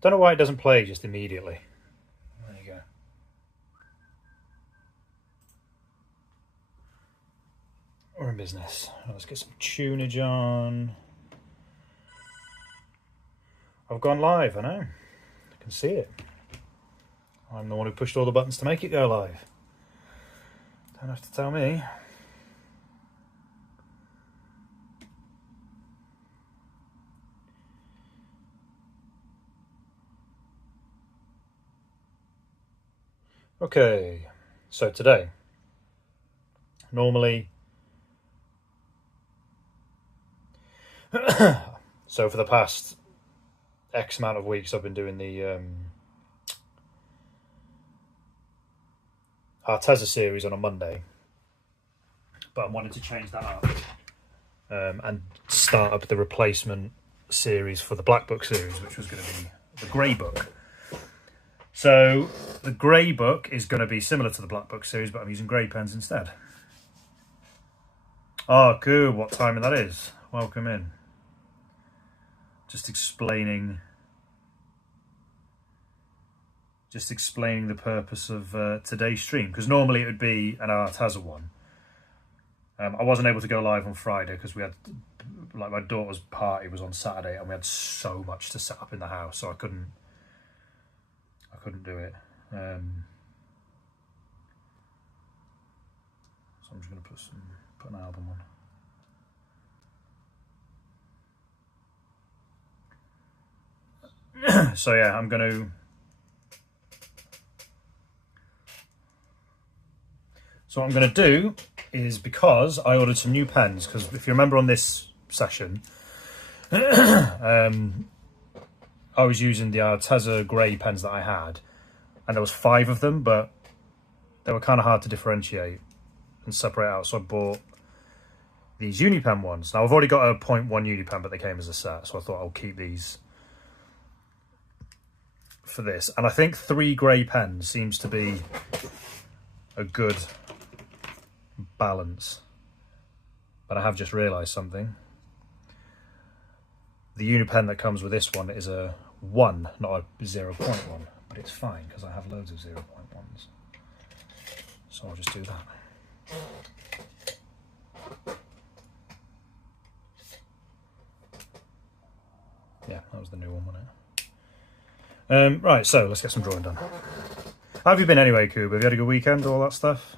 Don't know why it doesn't play just immediately. There you go. We're in business. Let's get some tunage on. I've gone live, I know. I can see it. I'm the one who pushed all the buttons to make it go live. Don't have to tell me. Okay, so today, normally, so for the past X amount of weeks I've been doing the Arteza series on a Monday, but I wanted to change that up and start up the replacement series for the Black Book series, which was going to be the Grey Book. So the Grey Book is going to be similar to the Black Book series, but I'm using grey pens instead. Oh, cool. What timing that is. Welcome in. Just explaining the purpose of today's stream, because normally it would be an Arteza one. I wasn't able to go live on Friday because we had, like, my daughter's party was on Saturday and we had so much to set up in the house, so I couldn't do it. So I'm just going to put an album on. So yeah, I'm going to. So what I'm going to do is, because I ordered some new pens, because if you remember on this session, I was using the Arteza grey pens that I had, and there was 5 of them, but they were kind of hard to differentiate and separate out, so I bought these Unipen ones. Now I've already got a 0.1 Unipen, but they came as a set, so I thought I'll keep these for this. And I think 3 grey pens seems to be a good balance. But I have just realised something. The Unipen that comes with this one is a 1, not a 0.1, but it's fine because I have loads of 0.1s. So I'll just do that. Yeah, that was the new one, wasn't it? Right, so let's get some drawing done. How have you been anyway, Coob? Have you had a good weekend, all that stuff?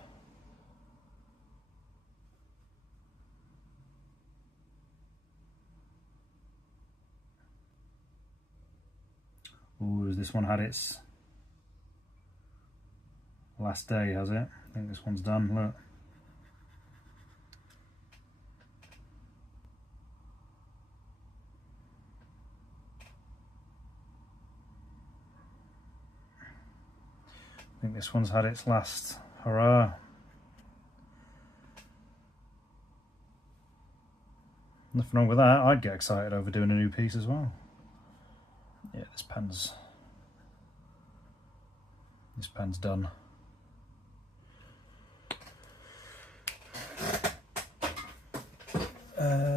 Ooh, has this one had its last day, has it? I think this one's done, look. I think this one's had its last hurrah. Nothing wrong with that. I'd get excited over doing a new piece as well. Yeah, this pen's done.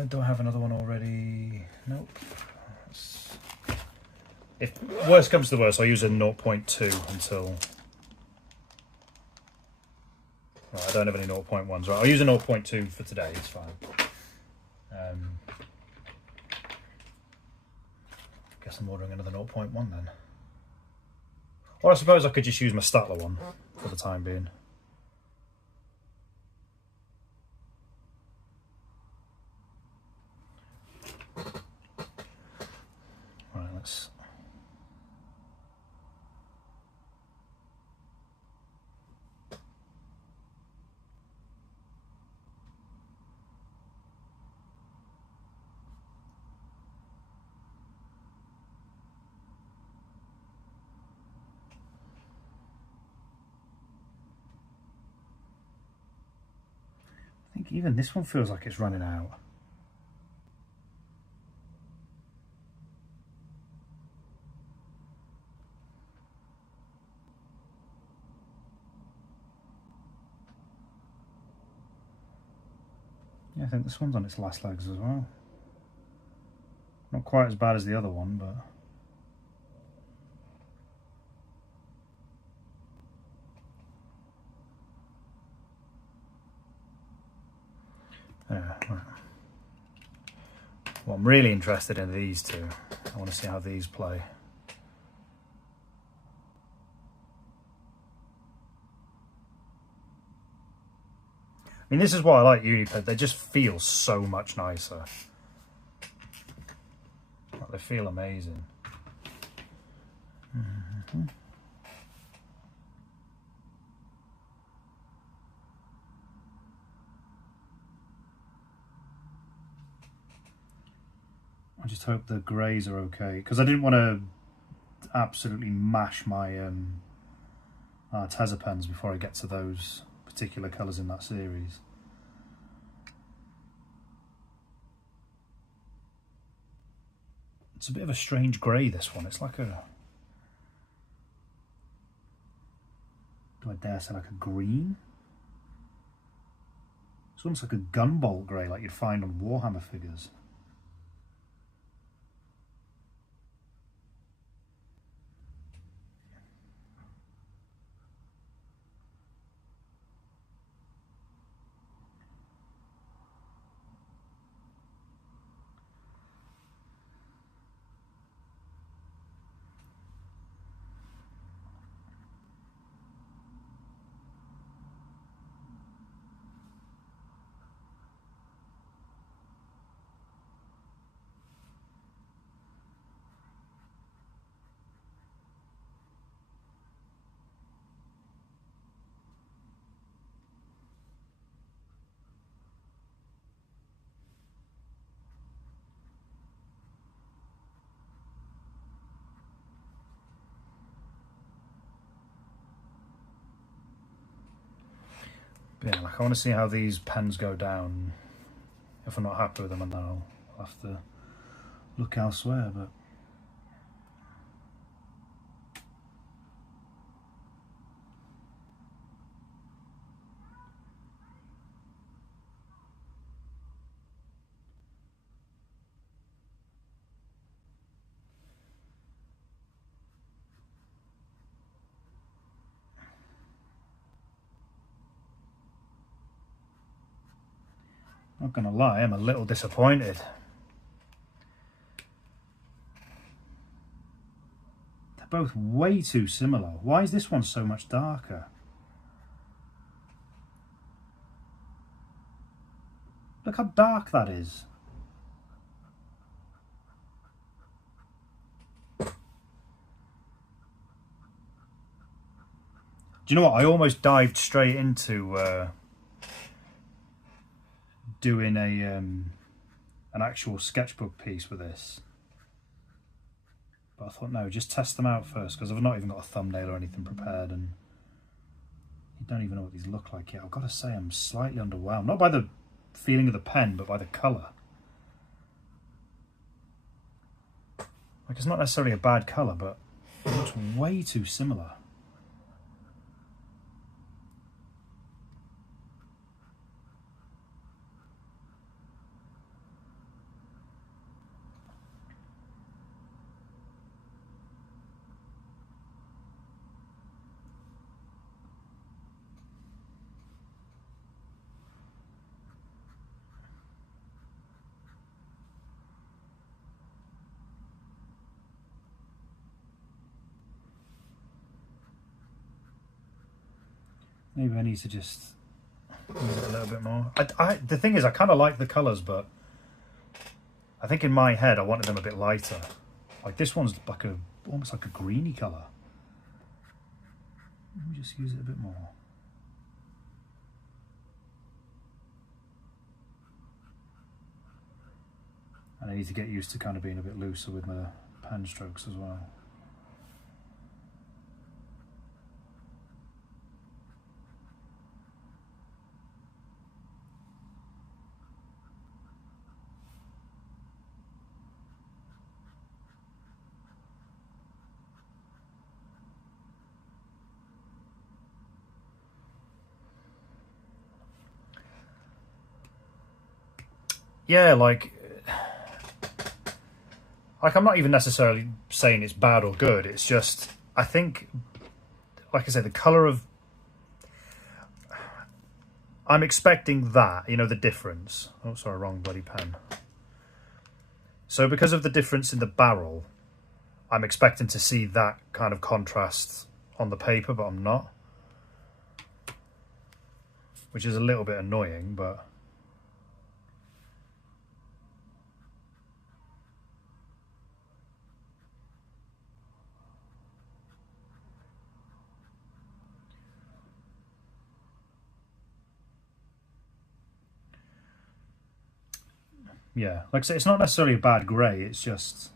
Do I have another one already? Nope. If worst comes to the worst, I'll use a 0.2 until... Right, I don't have any 0.1s. Right, I'll use a 0.2 for today, it's fine. Guess I'm ordering another 0.1 then. Or I suppose I could just use my Statler one for the time being. Right, let's... I think even this one feels like it's running out. Yeah, I think this one's on its last legs as well. Not quite as bad as the other one, but... Yeah, right. Well, I'm really interested in these two. I want to see how these play. I mean, this is why I like Uniped. They just feel so much nicer. Like, they feel amazing. I just hope the greys are okay, because I didn't want to absolutely mash my Arteza pens before I get to those particular colours in that series. It's a bit of a strange grey, this one. It's like a... do I dare say like a green? It's almost like a gunbolt grey, like you'd find on Warhammer figures. Yeah, like I want to see how these pens go down. If I'm not happy with them, and then I'll have to look elsewhere. But not gonna lie, I'm a little disappointed. They're both way too similar. Why is this one so much darker? Look how dark that is. Do you know what? I almost dived straight into doing an actual sketchbook piece with this, but I thought no, just test them out first, because I've not even got a thumbnail or anything prepared, and you don't even know what these look like yet. I've got to say I'm slightly underwhelmed, not by the feeling of the pen, but by the colour. Like, it's not necessarily a bad colour, but it looks way too similar. Maybe I need to just use it a little bit more. The thing is, I kind of like the colours, but I think in my head I wanted them a bit lighter. Like this one's like almost like a greeny colour. Let me just use it a bit more. And I need to get used to kind of being a bit looser with my pen strokes as well. Yeah, like I'm not even necessarily saying it's bad or good. It's just, I think, like I said, the colour of... I'm expecting that, you know, the difference. Oh, sorry, wrong bloody pen. So because of the difference in the barrel, I'm expecting to see that kind of contrast on the paper, but I'm not. Which is a little bit annoying, but... yeah, like I say, it's not necessarily a bad grey, it's just...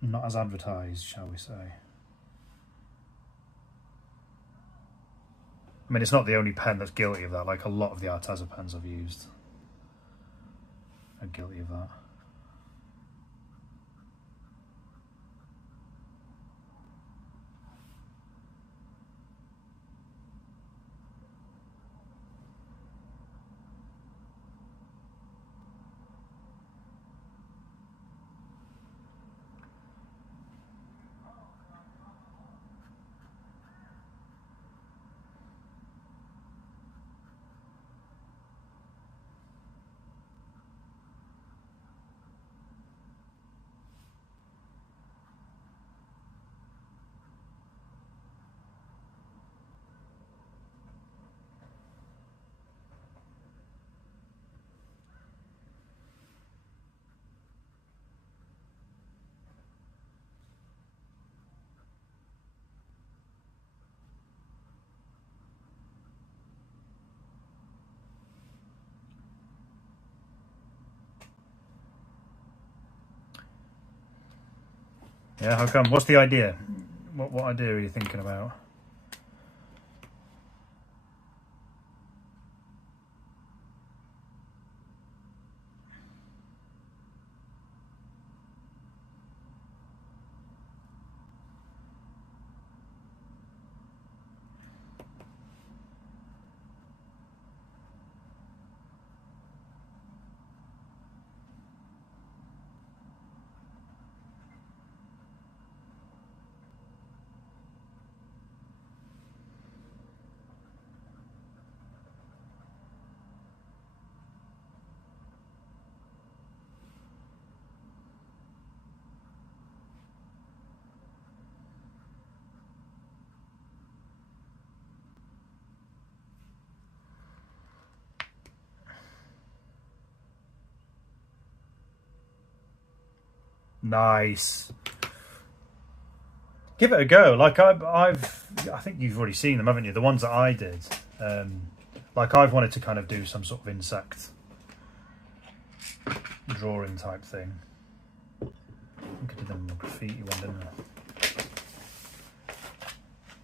not as advertised, shall we say. I mean, it's not the only pen that's guilty of that. Like, a lot of the Arteza pens I've used are guilty of that. Yeah, how come? What's the idea? What idea are you thinking about? Nice. Give it a go. Like I think you've already seen them, haven't you? The ones that I did. Like I've wanted to kind of do some sort of insect drawing type thing. I think I did them graffiti one, didn't I?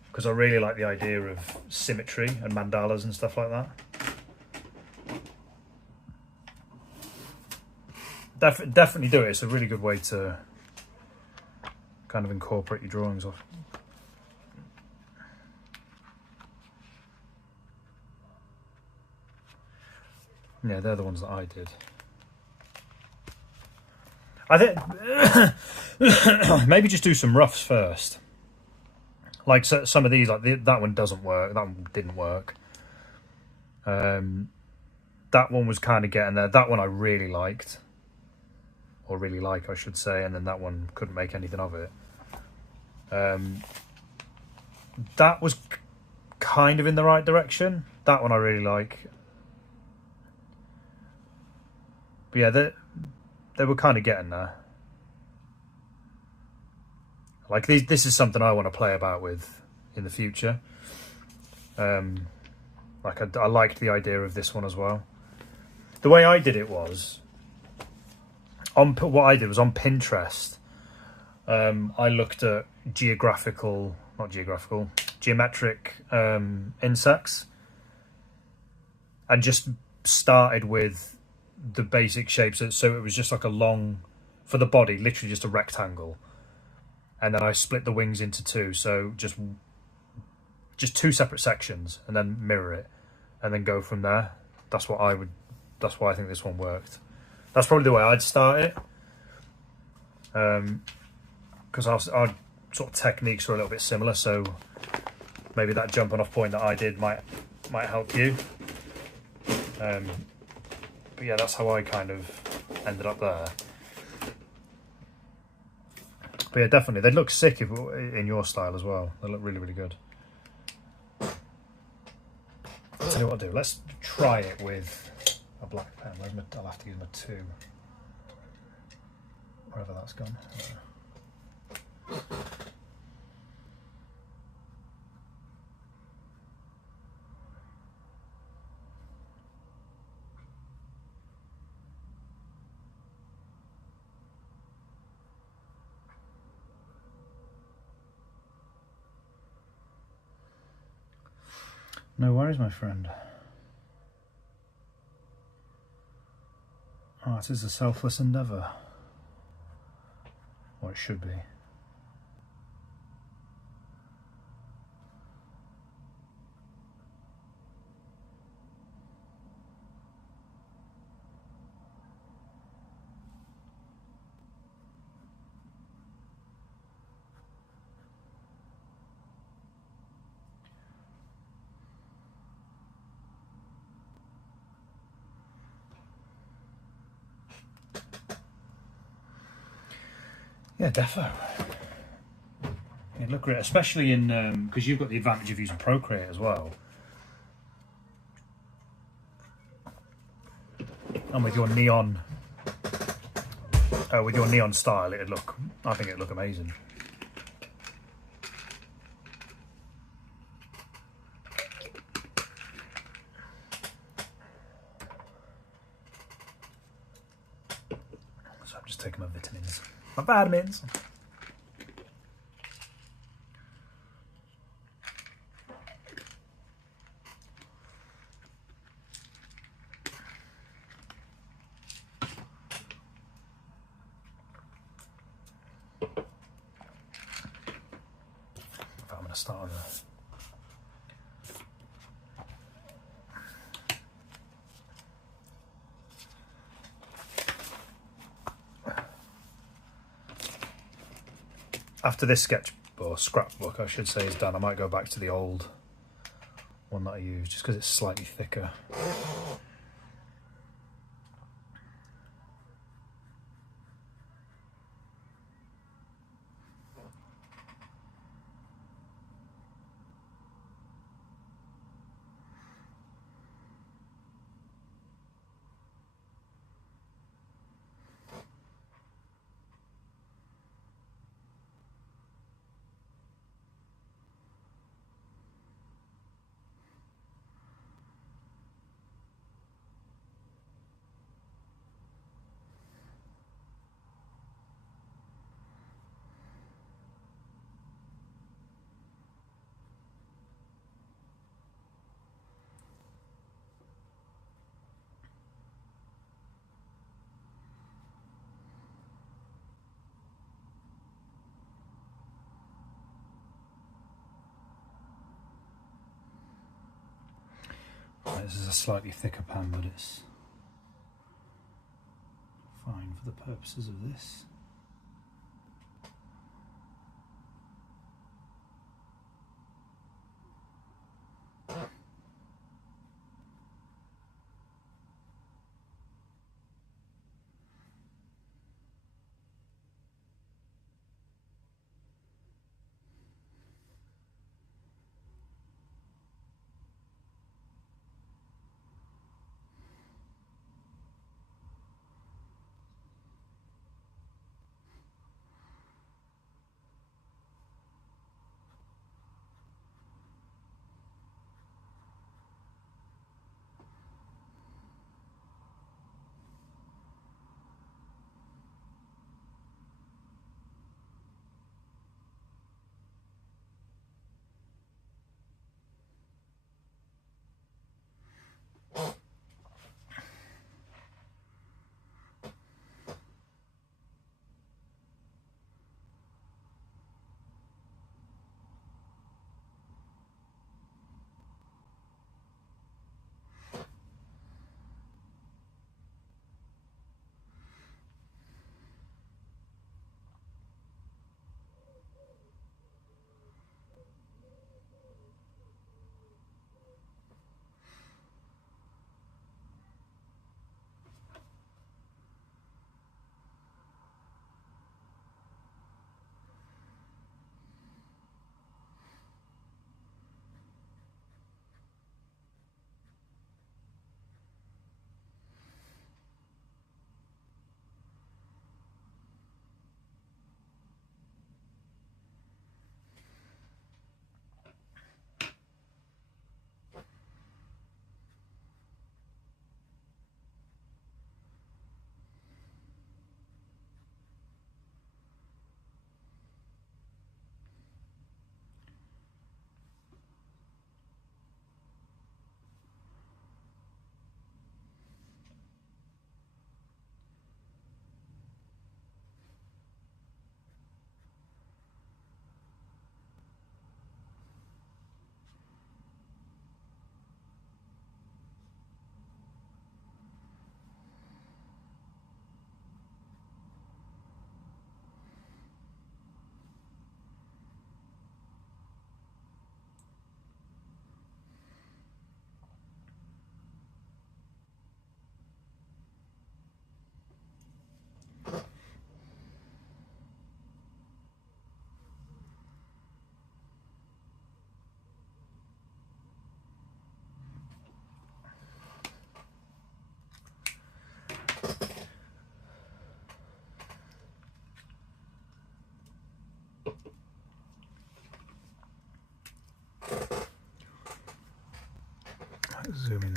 Because I really like the idea of symmetry and mandalas and stuff like that. Definitely do it. It's a really good way to kind of incorporate your drawings off. Yeah, they're the ones that I did. I think maybe just do some roughs first. Like some of these, like that one doesn't work. That one didn't work. That one was kind of getting there. That one I really liked. Or really like, I should say, and then that one couldn't make anything of it. That was kind of in the right direction. That one I really like. But yeah, they were kind of getting there. Like this is something I want to play about with in the future. Like I liked the idea of this one as well. The way I did it was, what I did was on Pinterest. I looked at geometric insects, and just started with the basic shapes. So it was just like a long, for the body, literally just a rectangle, and then I split the wings into two. So just two separate sections, and then mirror it, and then go from there. That's why I think this one worked. That's probably the way I'd start it, because our sort of techniques are a little bit similar. So maybe that jumping off point that I did might help you. But yeah, that's how I kind of ended up there. But yeah, definitely, they'd look sick in your style as well. They look really, really good. I'll tell you what I'll do. Let's try it with a black pen. I'll have to use my 2. Wherever that's gone. No worries, my friend. Oh, it is a selfless endeavour. Or it should be. Yeah, defo. Yeah, look great, especially in because you've got the advantage of using Procreate as well, and with your neon style, it'd look. I think it'd look amazing. So I'm just taking my vitamins. My vitamins. I'm going to start on that. After this sketch or scrapbook, I should say, is done, I might go back to the old one that I used just because it's slightly thicker. This is a slightly thicker pan, but it's fine for the purposes of this.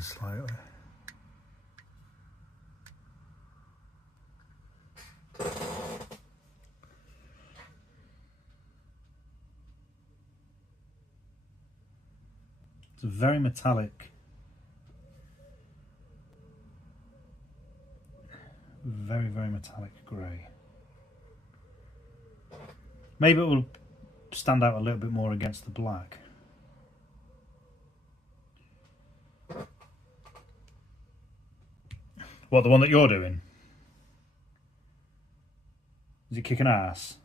slightly. It's a very metallic, very, very metallic grey. Maybe it will stand out a little bit more against the black. What, the one that you're doing? Is it kicking ass?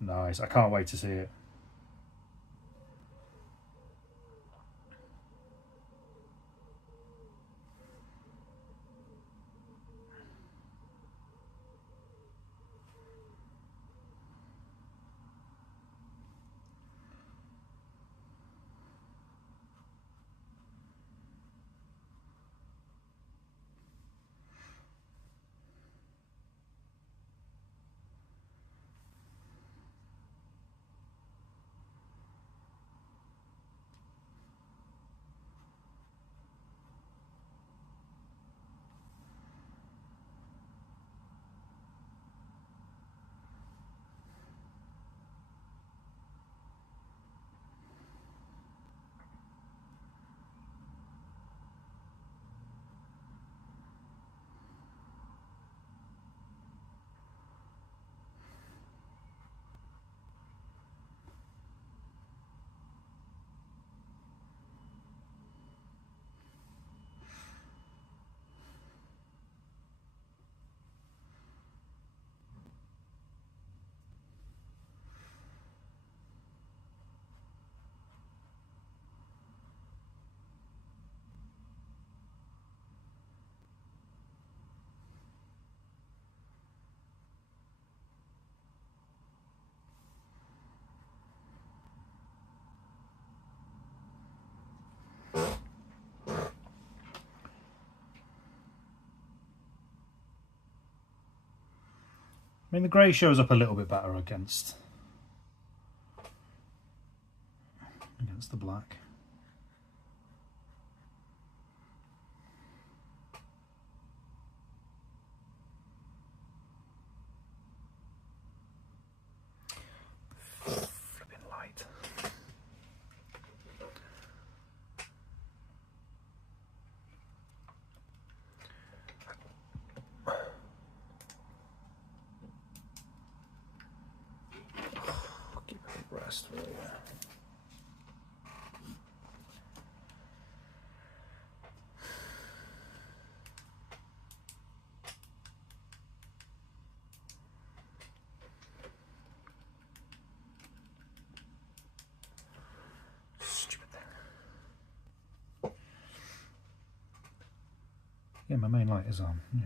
Nice, I can't wait to see it. I mean, the grey shows up a little bit better against the black. Flipping light. Keep it rest really. Yeah, my main light is on. Yeah.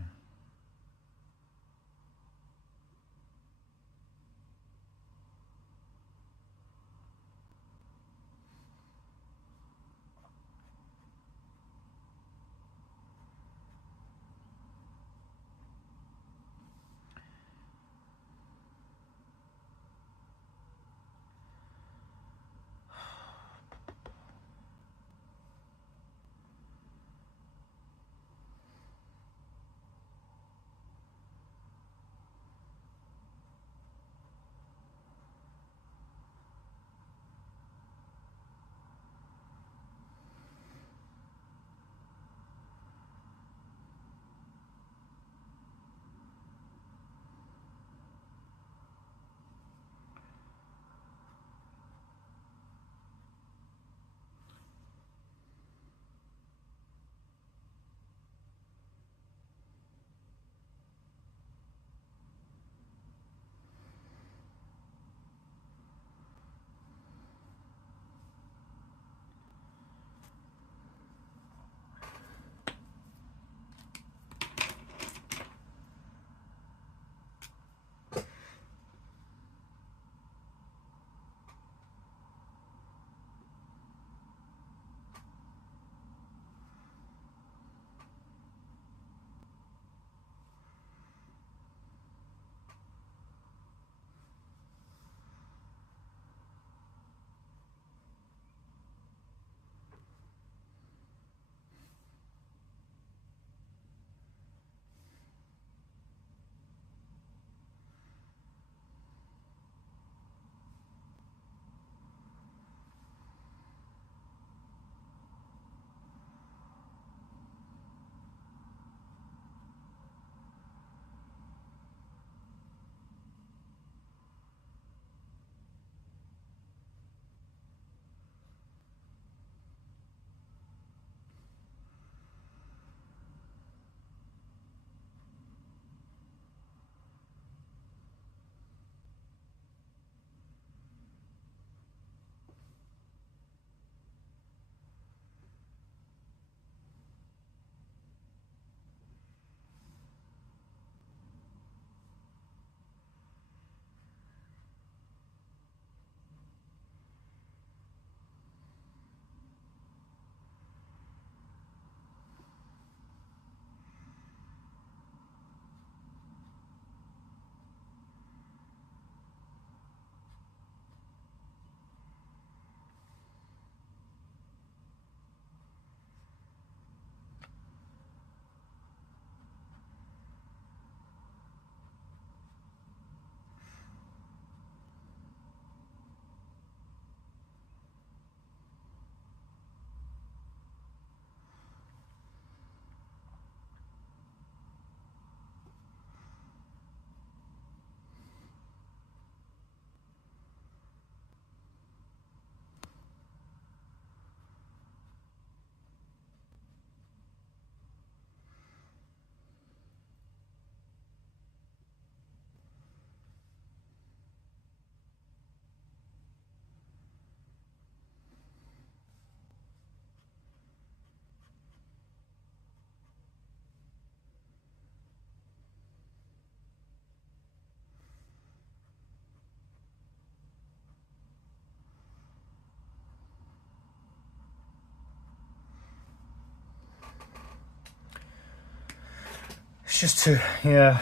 just too, yeah,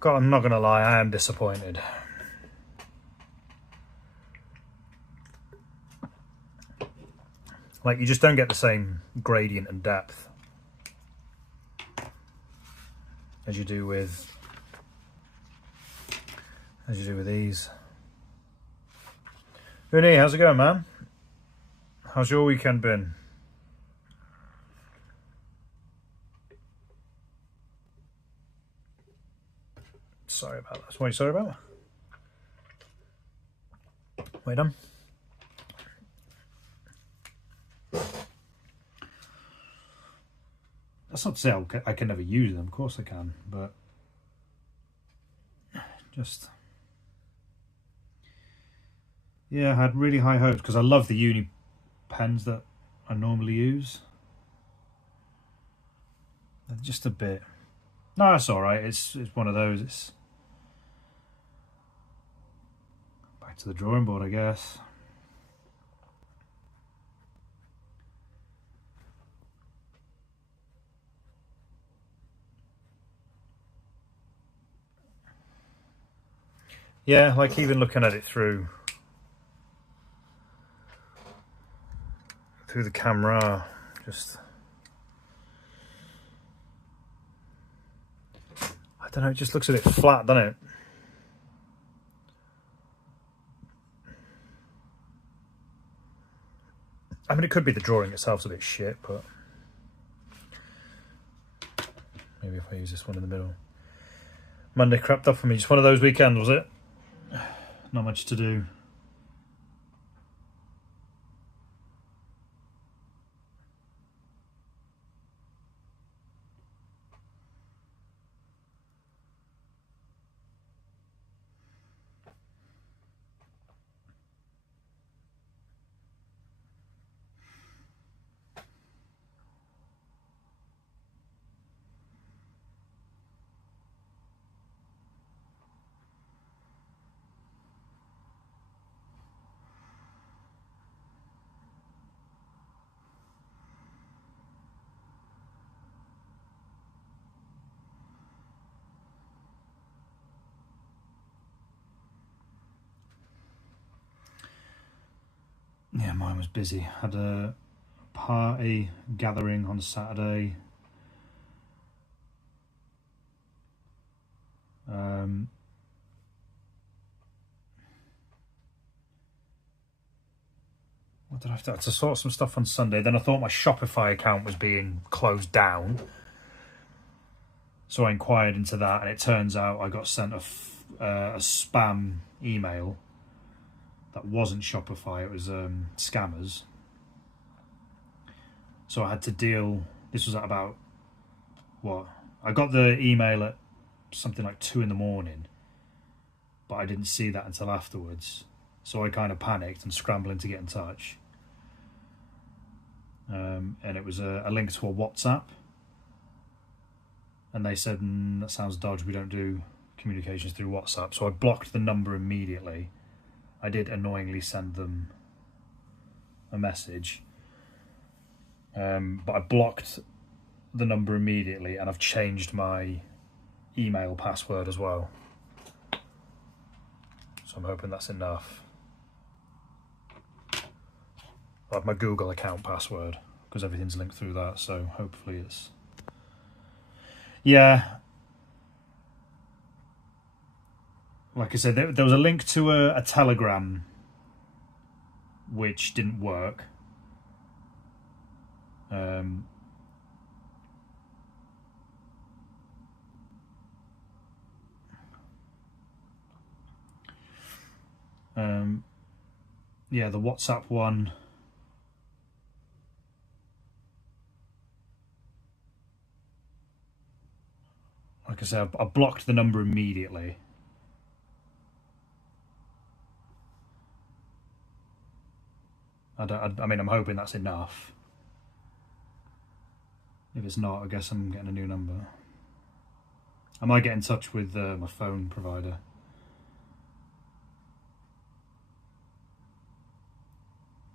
God, I'm not gonna lie, I am disappointed. Like, you just don't get the same gradient and depth as you do with these. Rooney, how's it going, man? How's your weekend been? Sorry about that. What are you sorry about? Wait, done. That's not to say I can never use them. Of course I can, but just, yeah, I had really high hopes because I love the uni pens that I normally use. They're just a bit. No, it's all right. It's one of those. It's back to the drawing board, I guess. Yeah, like even looking at it through the camera, just, I don't know, it just looks a bit flat, doesn't it? I mean, it could be the drawing itself's a bit shit, but maybe if I use this one in the middle. Monday crept up for me, just one of those weekends, was it? Not much to do. Yeah, mine was busy. Had a party gathering on Saturday. What did I have to? I had to sort some stuff on Sunday. Then I thought my Shopify account was being closed down, so I inquired into that, and it turns out I got sent a spam email that wasn't Shopify. It was scammers. So I had to deal. This was at about what? I got the email at something like 2 in the morning, but I didn't see that until afterwards. So I kind of panicked and scrambling to get in touch. And it was a link to a WhatsApp. And they said, that sounds dodgy, we don't do communications through WhatsApp. So I blocked the number immediately. I did annoyingly send them a message. But I blocked the number immediately, and I've changed my email password as well. So I'm hoping that's enough. I have my Google account password because everything's linked through that, so hopefully it's... Yeah. Like I said, there was a link to a Telegram which didn't work. Yeah, the WhatsApp one. Like I said, I blocked the number immediately. I mean, I'm hoping that's enough. If it's not, I guess I'm getting a new number. I might get in touch with my phone provider.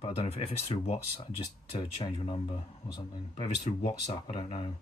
But I don't know if it's through WhatsApp, just to change my number or something. But if it's through WhatsApp, I don't know.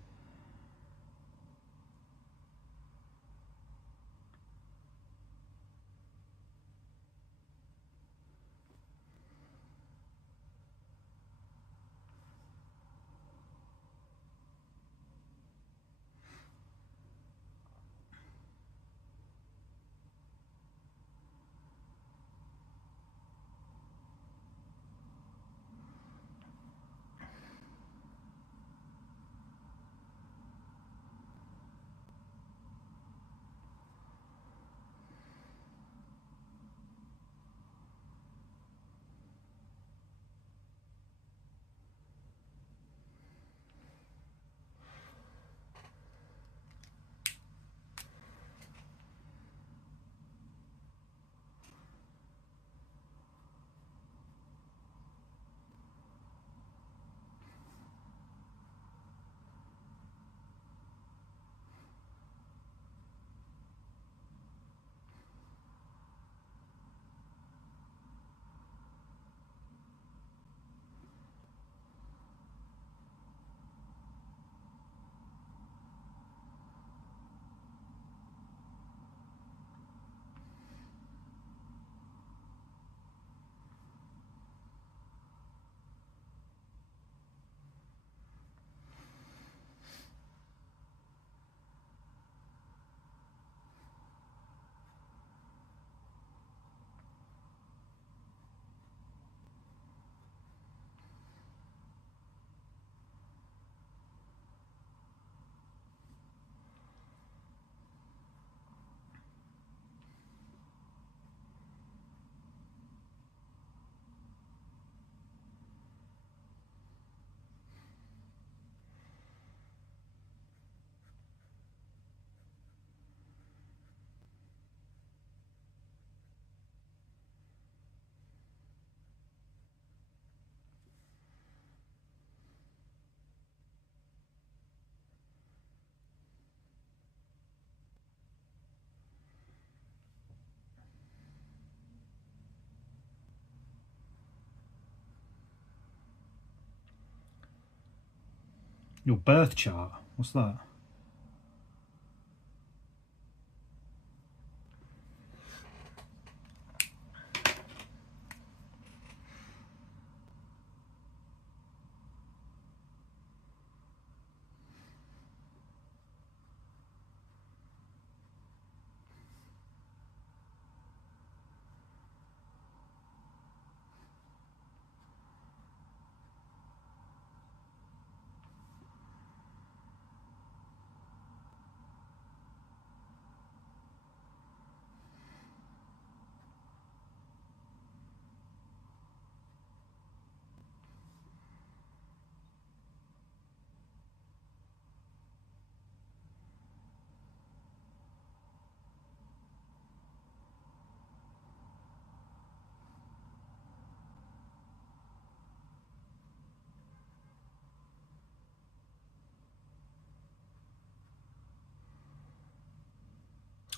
Your birth chart? What's that?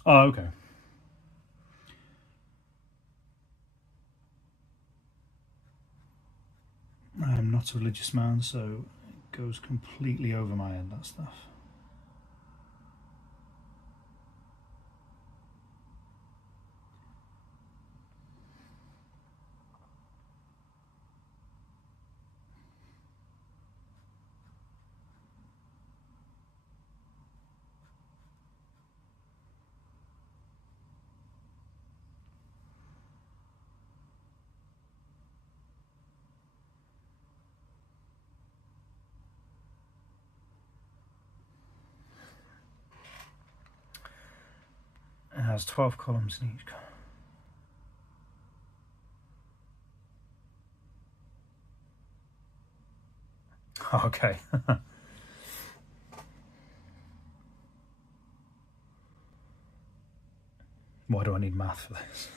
Oh, okay. I'm not a religious man, so it goes completely over my head, that stuff. It has 12 columns in each column. Okay. Why do I need math for this?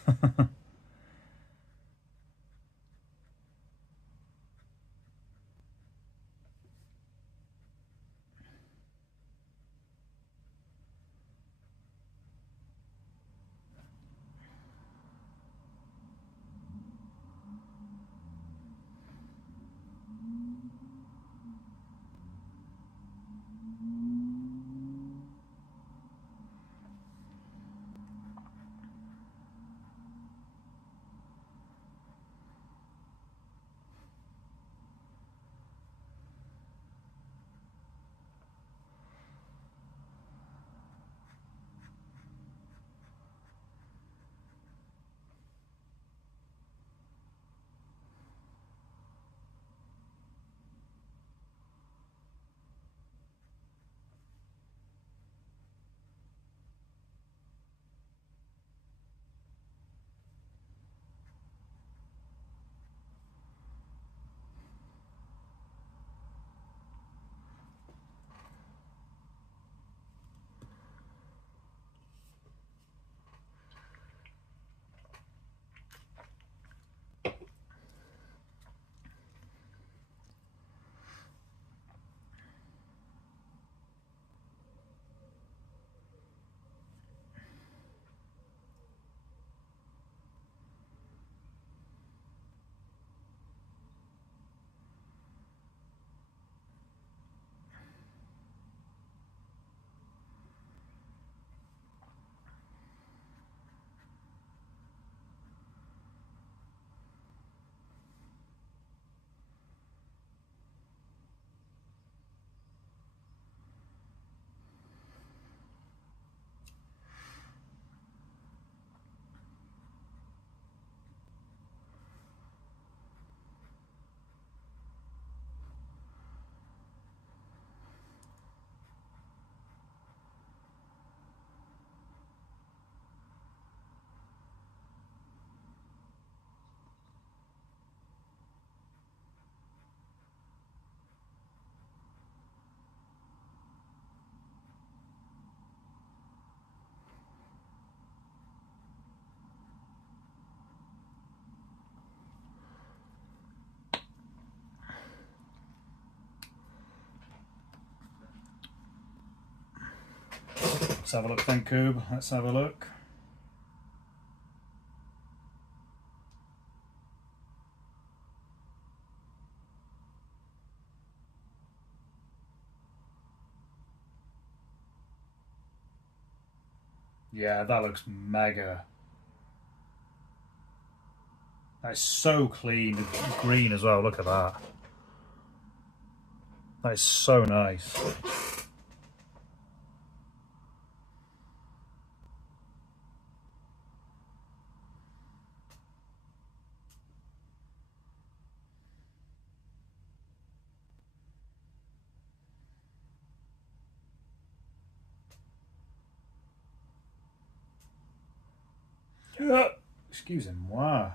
Let's have a look then, Coob. Let's have a look. Yeah, that looks mega. That is so clean. Green as well, look at that. That is so nice. Excusez-moi.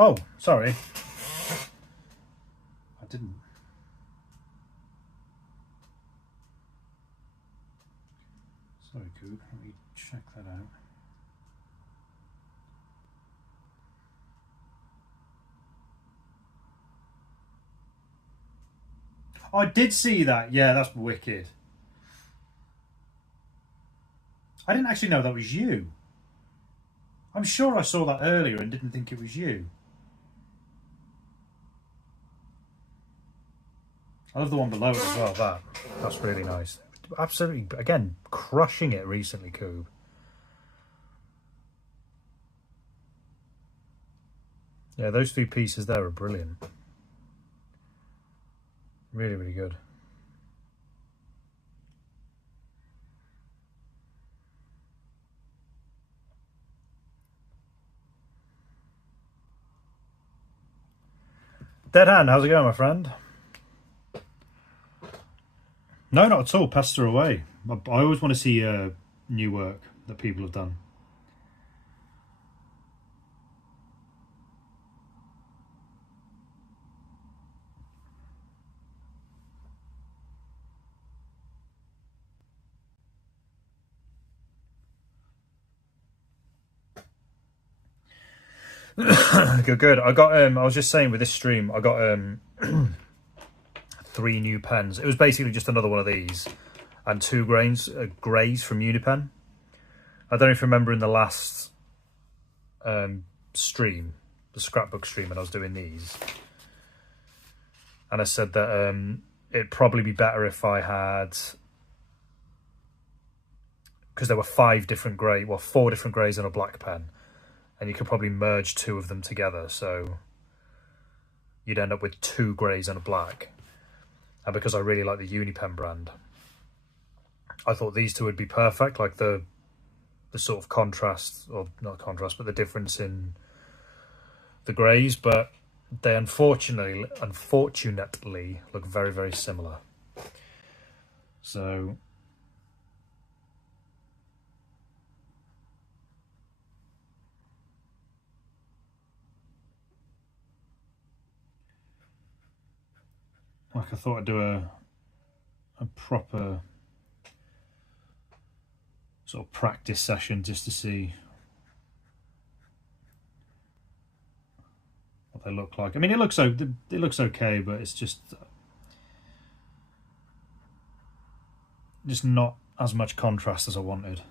Oh, sorry. I didn't. Sorry, Coop. Let me check that out. Oh, I did see that. Yeah, that's wicked. I didn't actually know that was you. I'm sure I saw that earlier and didn't think it was you. I love the one below it as well. That's really nice. Absolutely, again, crushing it recently, Coob. Yeah, those few pieces there are brilliant. Really, really good. Dead Hand, how's it going, my friend? No, not at all. Pester away. I always want to see new work that people have done. Good. I got. I was just saying with this stream, I got 3 new pens. It was basically just another one of these, and 2 greys from Unipen. I don't know if you remember in the last stream, the scrapbook stream, when I was doing these, and I said that it'd probably be better if I had, because there were 4 different greys and a black pen, and you could probably merge 2 of them together, so you'd end up with 2 greys and a black. And because I really like the Unipen brand, I thought these 2 would be perfect, like the sort of contrast, or not contrast, but the difference in the greys, but they unfortunately look very, very similar. So like I thought I'd do a proper sort of practice session just to see what they look like. I mean, it looks okay, but it's just not as much contrast as I wanted.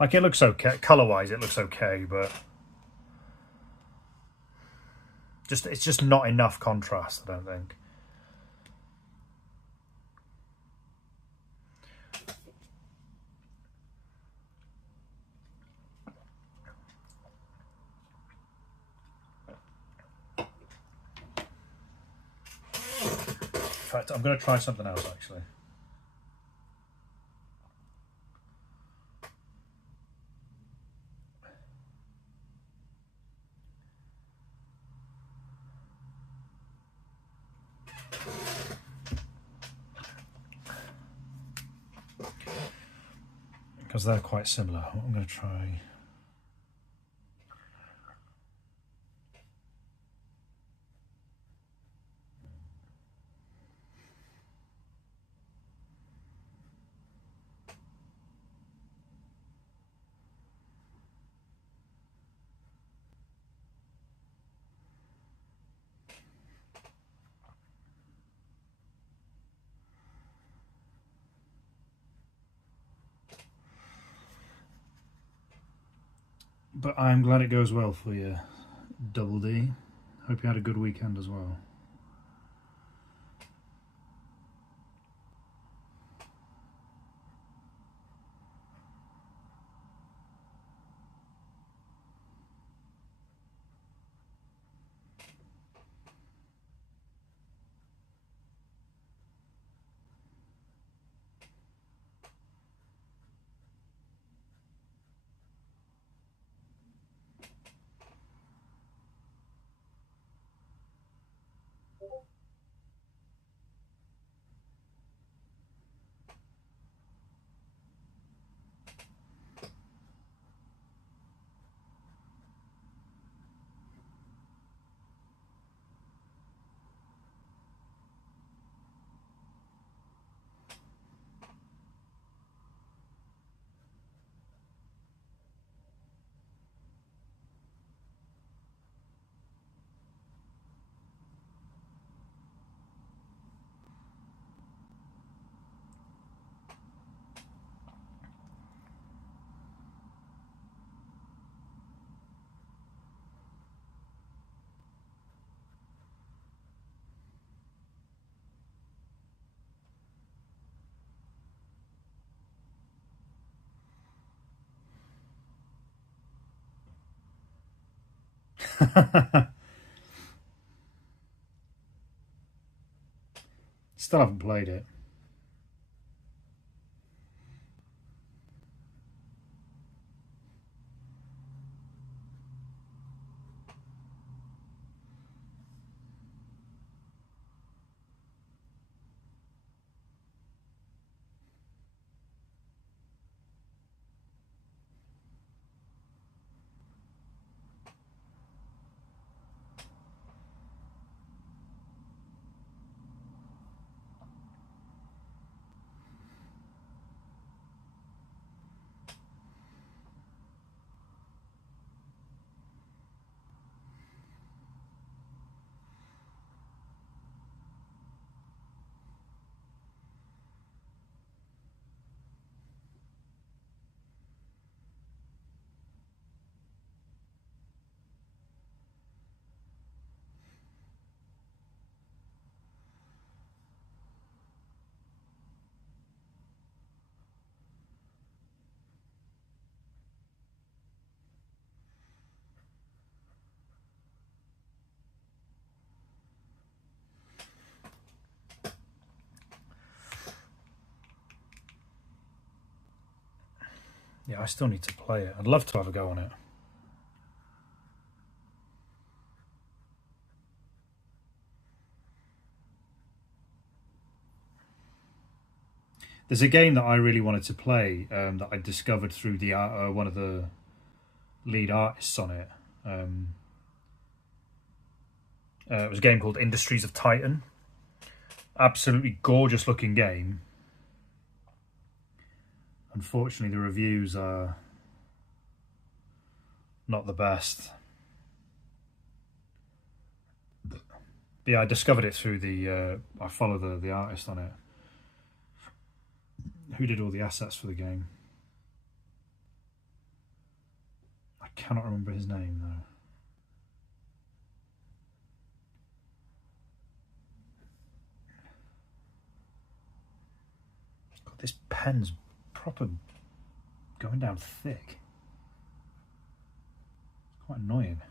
Like, it looks okay, colour-wise it looks okay, but it's just not enough contrast, I don't think. In fact, I'm going to try something else actually. Because they're quite similar. I'm going to try. But I'm glad it goes well for you, Double D. Hope you had a good weekend as well. Still haven't played it. Yeah, I still need to play it. I'd love to have a go on it. There's a game that I really wanted to play that I discovered through the one of the lead artists on it. It was a game called Industries of Titan. Absolutely gorgeous looking game. Unfortunately, the reviews are not the best. But yeah, I discovered it through the I follow the artist on it, who did all the assets for the game. I cannot remember his name though. God, this pen's proper going down thick. It's quite annoying.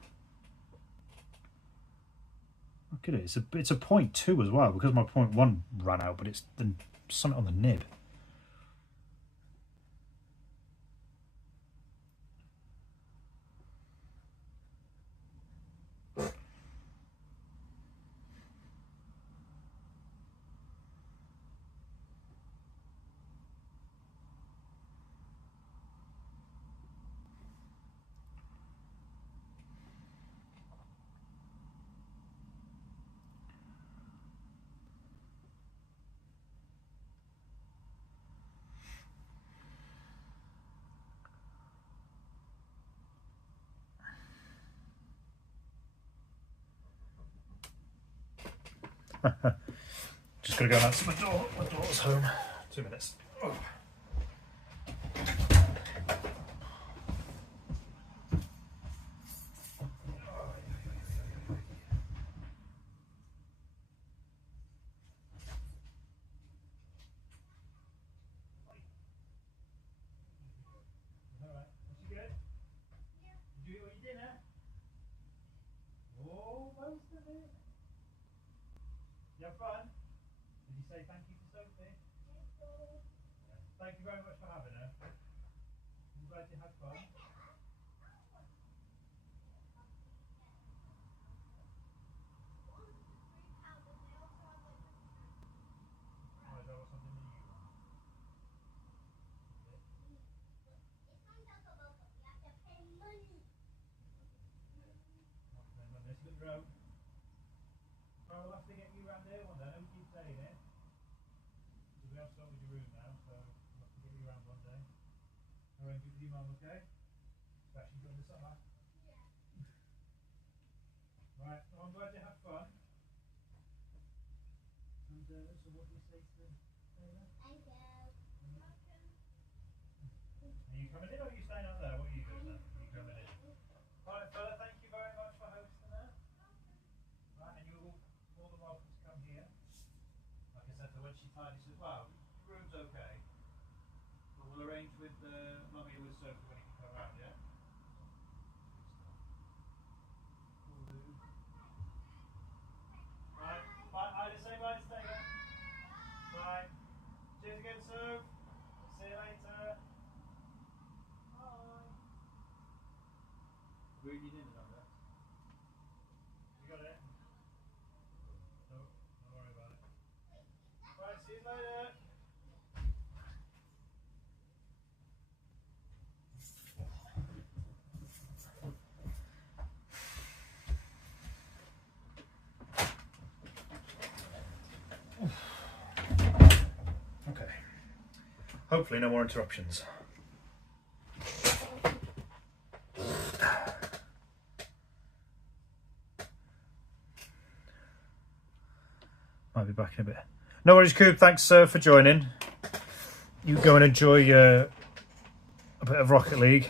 Look at it. It's a 0.2 as well, because my 0.1 ran out, but it's something on the nib. Just gotta go and answer my door. My daughter's home. 2 minutes. Oh. You have fun? Did you say thank you to Sophie? Yeah. Thank you very much for having her. I'm glad you had fun. I'll have to get you around here one day. I know you keep saying it. We have sorted your room now, so we'll have to get you around one day. Arrange it with your mum, okay? Especially during the summer. Right, well, I'm glad you had fun. And so what do you say to Taylor? Thank you. Are you coming in or are you staying up there? What are you doing then? Are you coming in? Alright fella, thank you very much for hosting her. Right, and you're more than welcome to come here. Like I said, when she tidies as well, the room's okay. But we'll arrange with Mummy and with Sophie when he can come around, yeah? Right, bye. I just say bye to Taylor. Bye. Cheers again, Sue. See you later. Bye. Bring your dinner down there. You got it? No, don't worry about it. Right, see you later. Okay. Hopefully no more interruptions. Might be back in a bit. No worries, Coop. Thanks for joining. You go and enjoy a bit of Rocket League.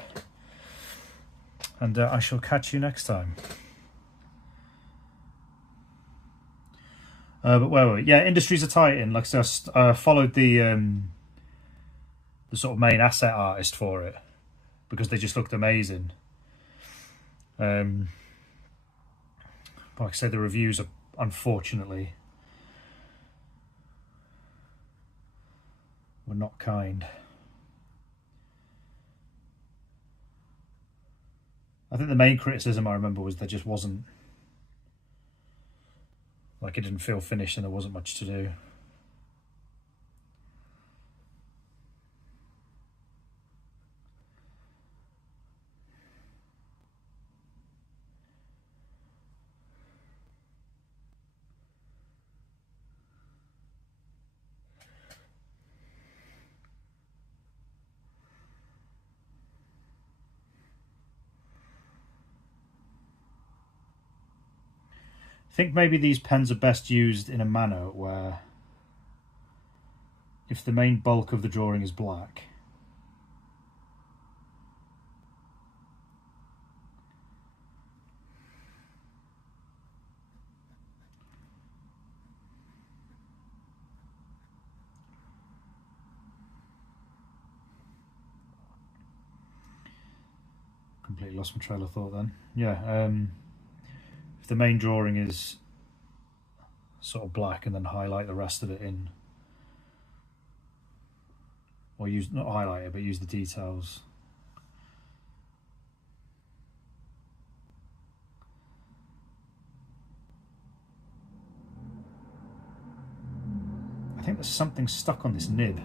And I shall catch you next time. But where were we? Yeah, Industries of Titan. Like I said, I followed the sort of main asset artist for it because they just looked amazing. Like I said, the reviews are unfortunately were not kind. I think the main criticism I remember was there just wasn't, like, it didn't feel finished and there wasn't much to do. think maybe these pens are best used in a manner where if the main bulk of the drawing is black, completely lost my trail of thought then. Yeah, if the main drawing is sort of black and then highlight the rest of it in, or use, not highlight it, but use the details. I think there's something stuck on this nib.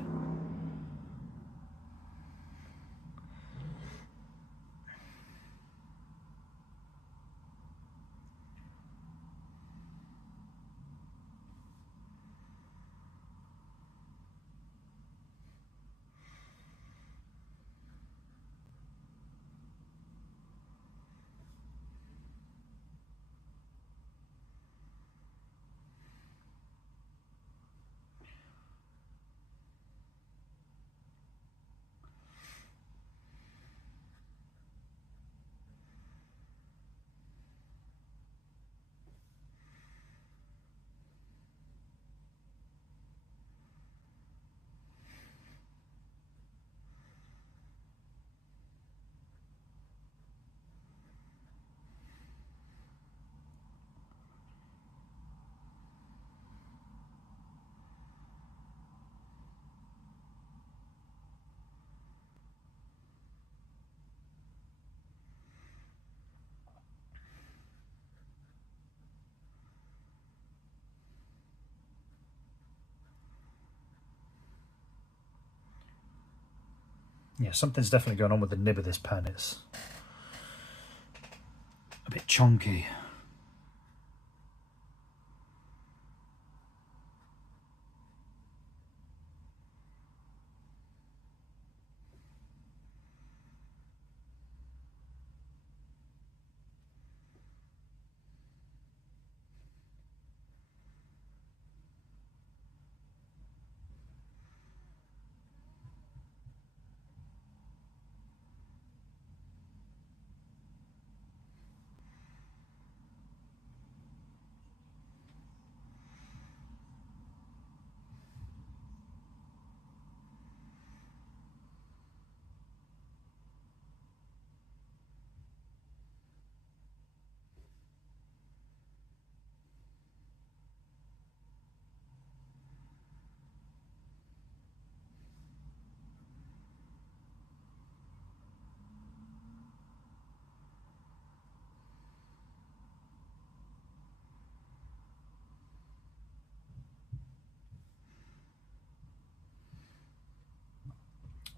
Yeah, something's definitely going on with the nib of this pen. It's a bit chunky.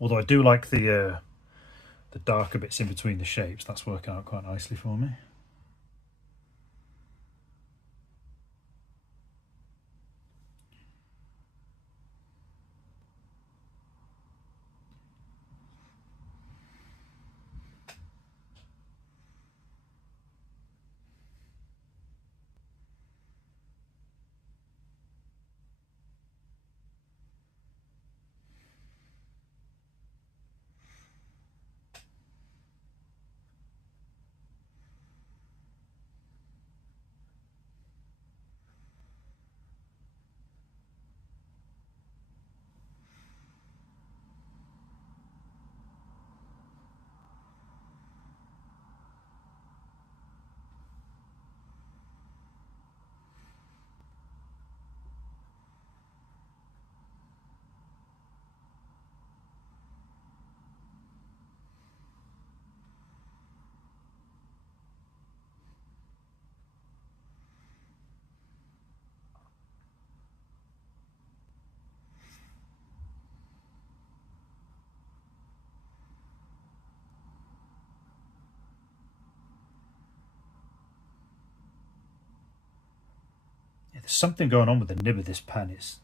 Although I do like the darker bits in between the shapes. That's working out quite nicely for me. Yeah, there's something going on with the nib of this pen. It's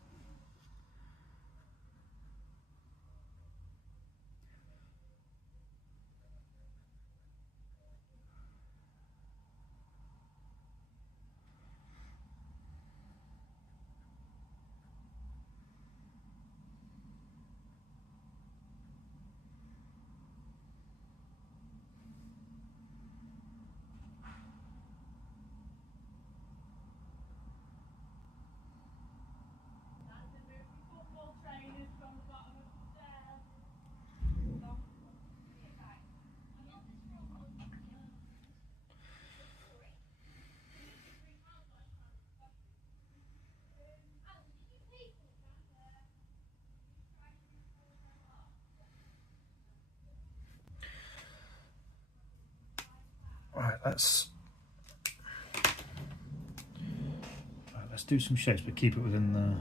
let's do some shapes, but keep it within the.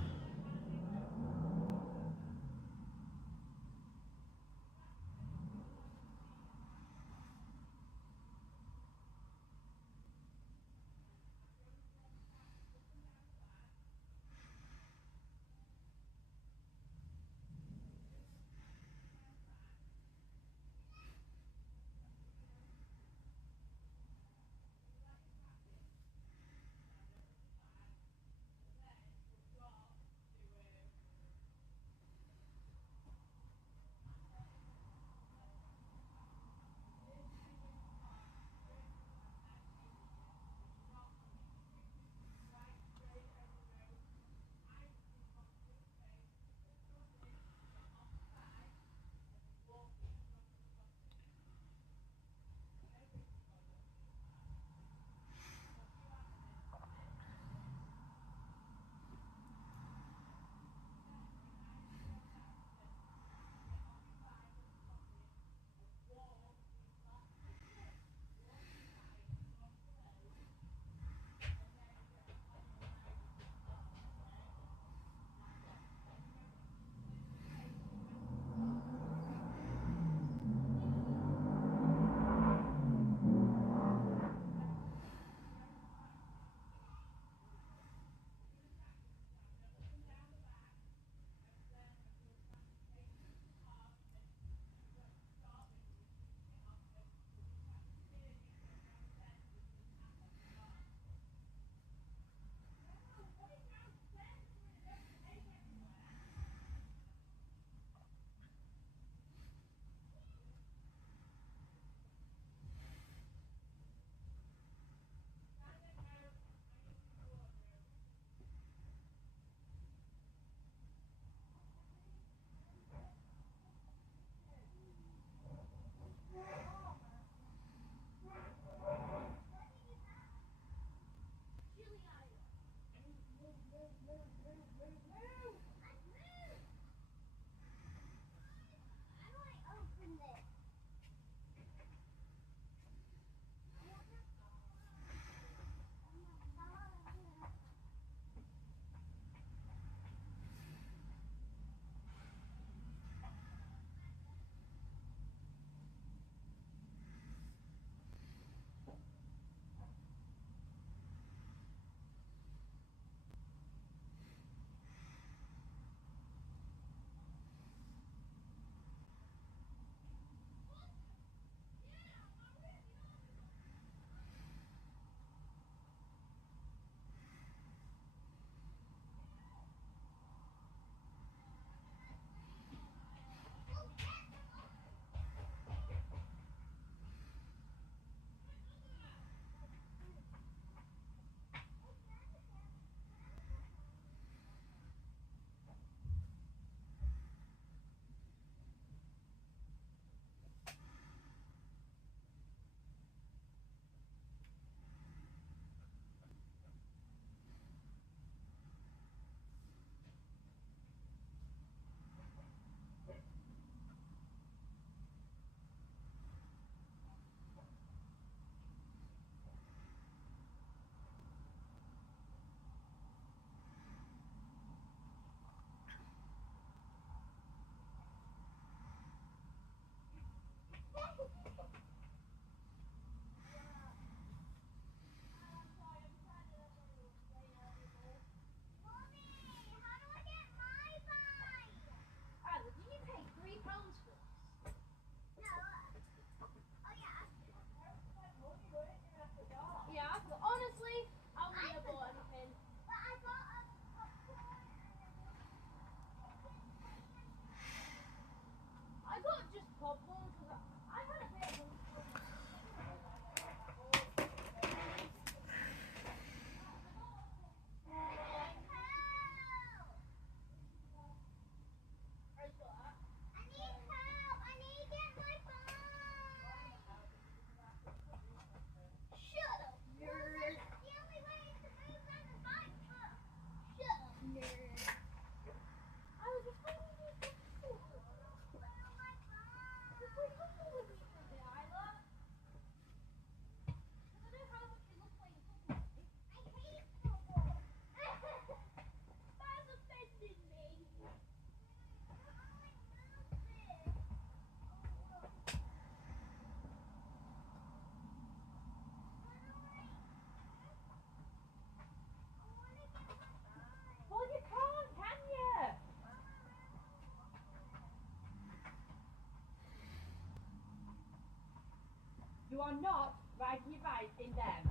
you're not riding your bike in them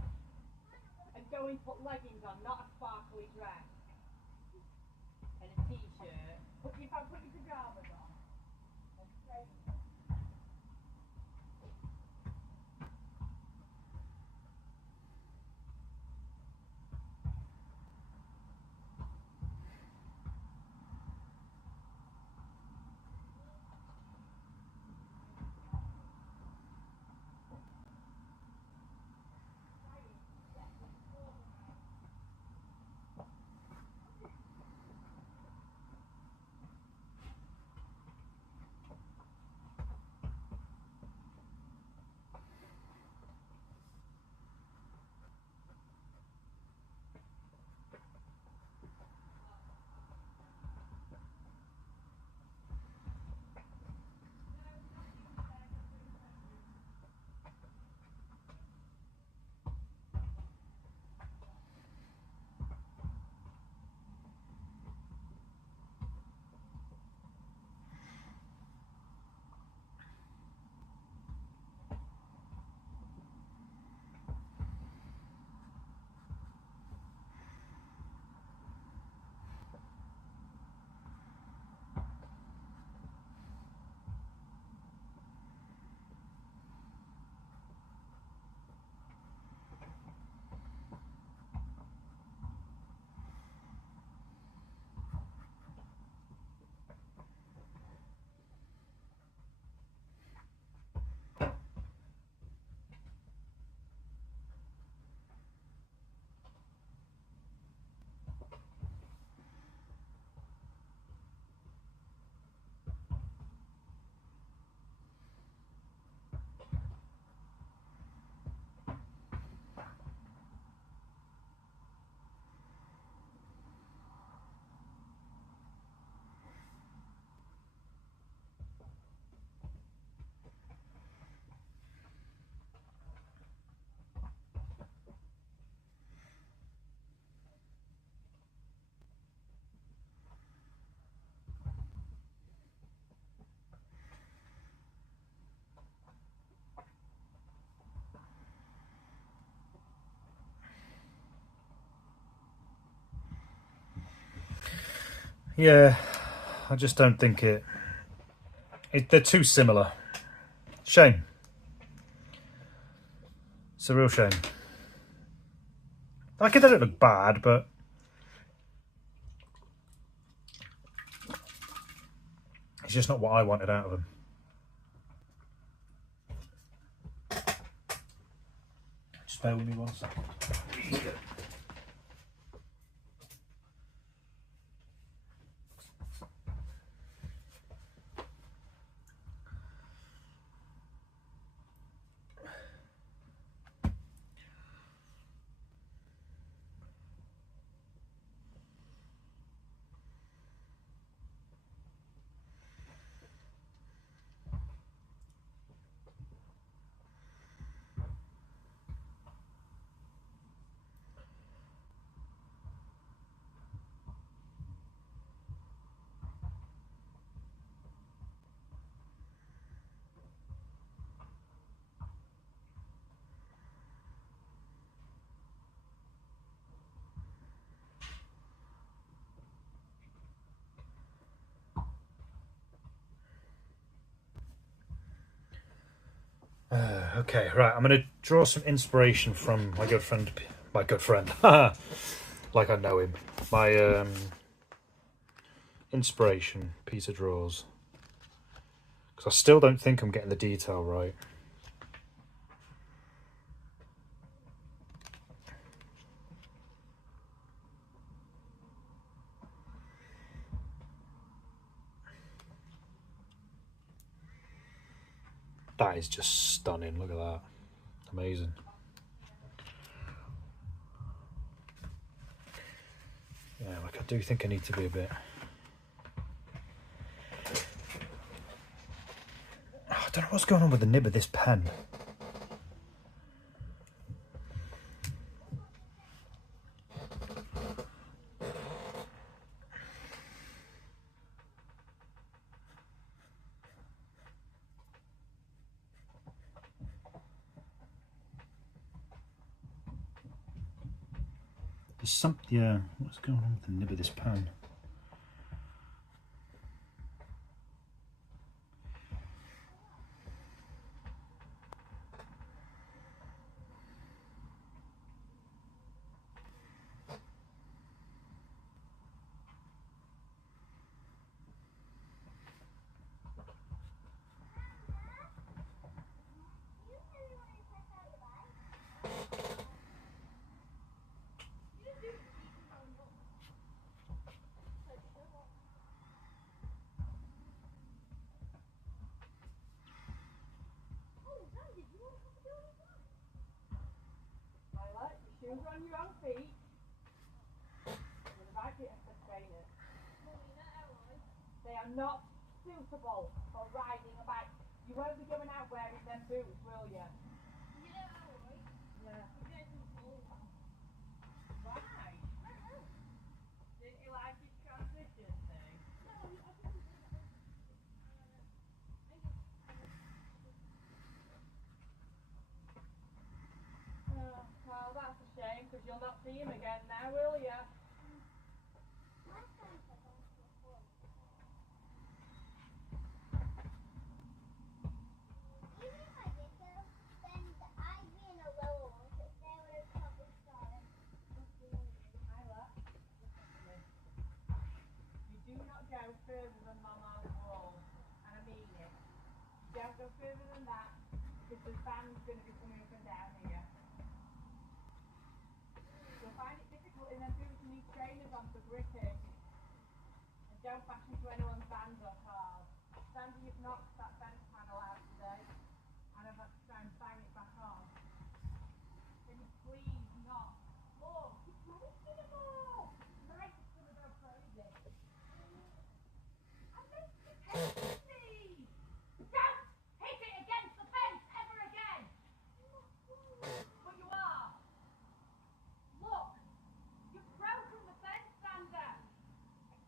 and go and put leggings on, not a sparkly dress and a t-shirt. Put your pyjamas on. And train. Yeah, I just don't think they're too similar. Shame. It's a real shame. Like, they don't look bad, but it's just not what I wanted out of them. Just bear with me 1 second. Okay, right, I'm going to draw some inspiration from my good friend, like I know him, my inspiration piece of drawers, because I still don't think I'm getting the detail right. That is just stunning, look at that, amazing. Yeah, like I do think I need to be a bit... I don't know what's going on with the nib of this pen. There's some, yeah, what's going on with the nib of this pan? Shoes on your own feet. With a right bit of trainers. They are not suitable for riding a bike. You won't be going out wearing them boots, will you? Yeah. Why? Didn't you like his transition thing? Oh, well, that's a shame because you'll not see him again now, will you? You do not go further than Mama's wall, and I mean it. You don't go further than that because the fan's going to be coming up and down here. You'll find it difficult in them boots and these trainers on for gripping. And don't bash into anyone's vans or cars. Sandy, you've knocked that fence panel out today, and I've had to try and bang it back on. Can you please not? Look, you're breaking them all! Mike's going to go crazy. I meant to hit me! Don't hit it against the fence ever again! But you are. Look, you've broken the fence, Sander.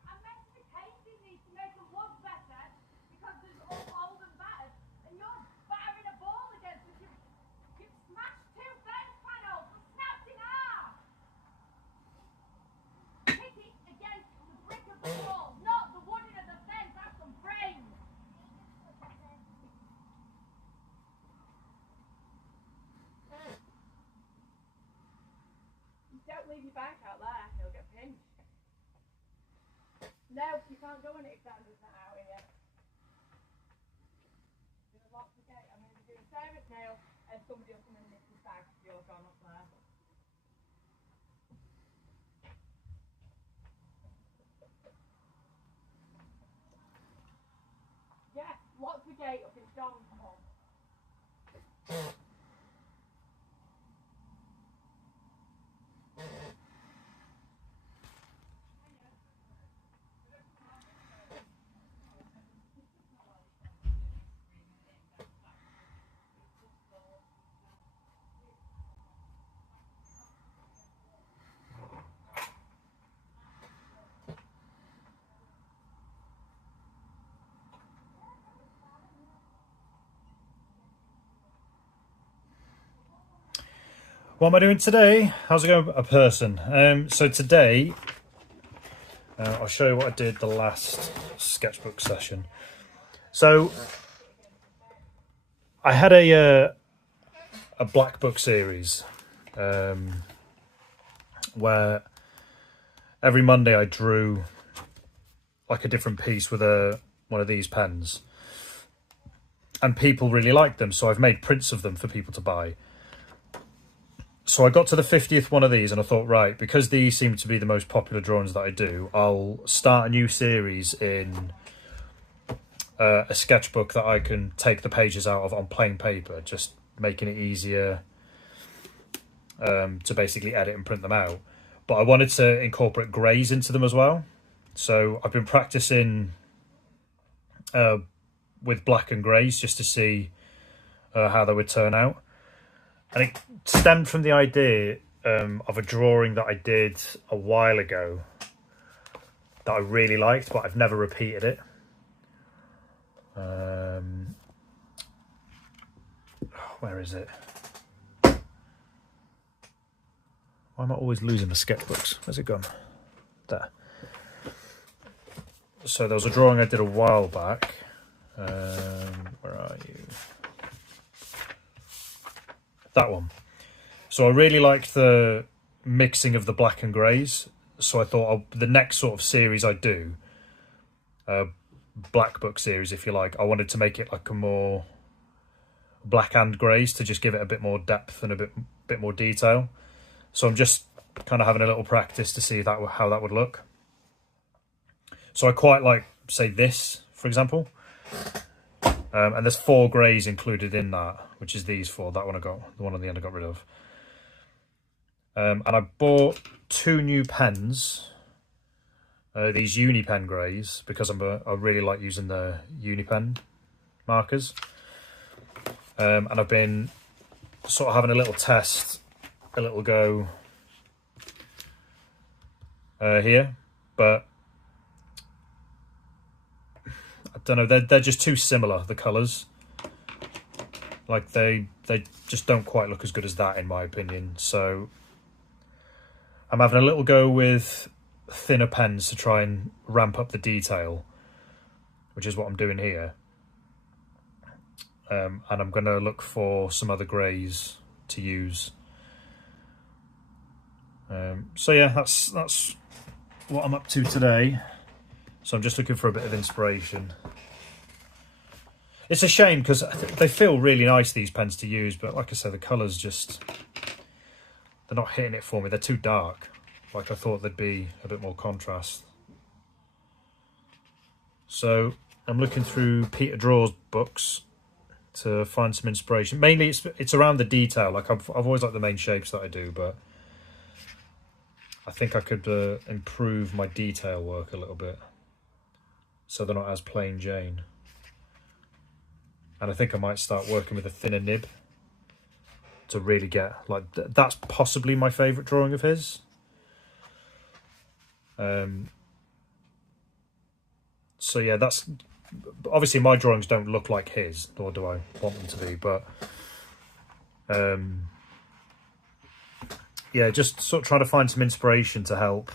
I'm meant to be painting these to make them look better because they're all old and battered, and you're battering a ball against it. You've smashed 2 fence panels. We're snapped in half. Hit it against the brick of the wall, not the wooding of the fence. Have some brains. Don't leave your bike out there, you'll get pinched. No, you can't go on it if Sandra's not out here. I'm going to lock the gate. I'm going to do a service nail and somebody will come and nick his bag if you're gone up there. Yeah, lock the gate up, it's John's mum. What am I doing today? How's it going, a person? So today, I'll show you what I did the last sketchbook session. So I had a black book series where every Monday I drew like a different piece with one of these pens, and people really liked them, so I've made prints of them for people to buy. So I got to the 50th one of these and I thought, right, because these seem to be the most popular drawings that I do, I'll start a new series in a sketchbook that I can take the pages out of on plain paper, just making it easier to basically edit and print them out. But I wanted to incorporate greys into them as well. So I've been practicing with black and greys just to see how they would turn out. And it stemmed from the idea of a drawing that I did a while ago that I really liked, but I've never repeated it. Where is it? Why I'm not always losing the sketchbooks. Where's it gone? There. So there was a drawing I did a while back. Where are you? That one. So I really liked the mixing of the black and greys. So I thought the next sort of series I do, black book series if you like, I wanted to make it like a more black and greys to just give it a bit more depth and a bit more detail. So I'm just kind of having a little practice to see how that would look. So I quite like, say, this, for example. And there's 4 greys included in that, which is these 4. That one the one on the end I got rid of. And I bought 2 new pens, these uni pen greys, because I really like using the uni pen markers. And I've been sort of having a little test, a little go here, but I don't know, they're just too similar, the colours. Like they just don't quite look as good as that in my opinion. So I'm having a little go with thinner pens to try and ramp up the detail, which is what I'm doing here. And I'm going to look for some other greys to use. So yeah, that's what I'm up to today. So I'm just looking for a bit of inspiration. It's a shame because they feel really nice, these pens to use, but like I said, the colours just, they're not hitting it for me. They're too dark. Like I thought there'd be a bit more contrast. So I'm looking through Peter Draw's books to find some inspiration. Mainly it's around the detail. Like I've always liked the main shapes that I do, but I think I could improve my detail work a little bit so they're not as plain Jane. And I think I might start working with a thinner nib to really get, like, that's possibly my favourite drawing of his. So yeah, that's, obviously my drawings don't look like his, nor do I want them to be, but yeah, just sort of trying to find some inspiration to help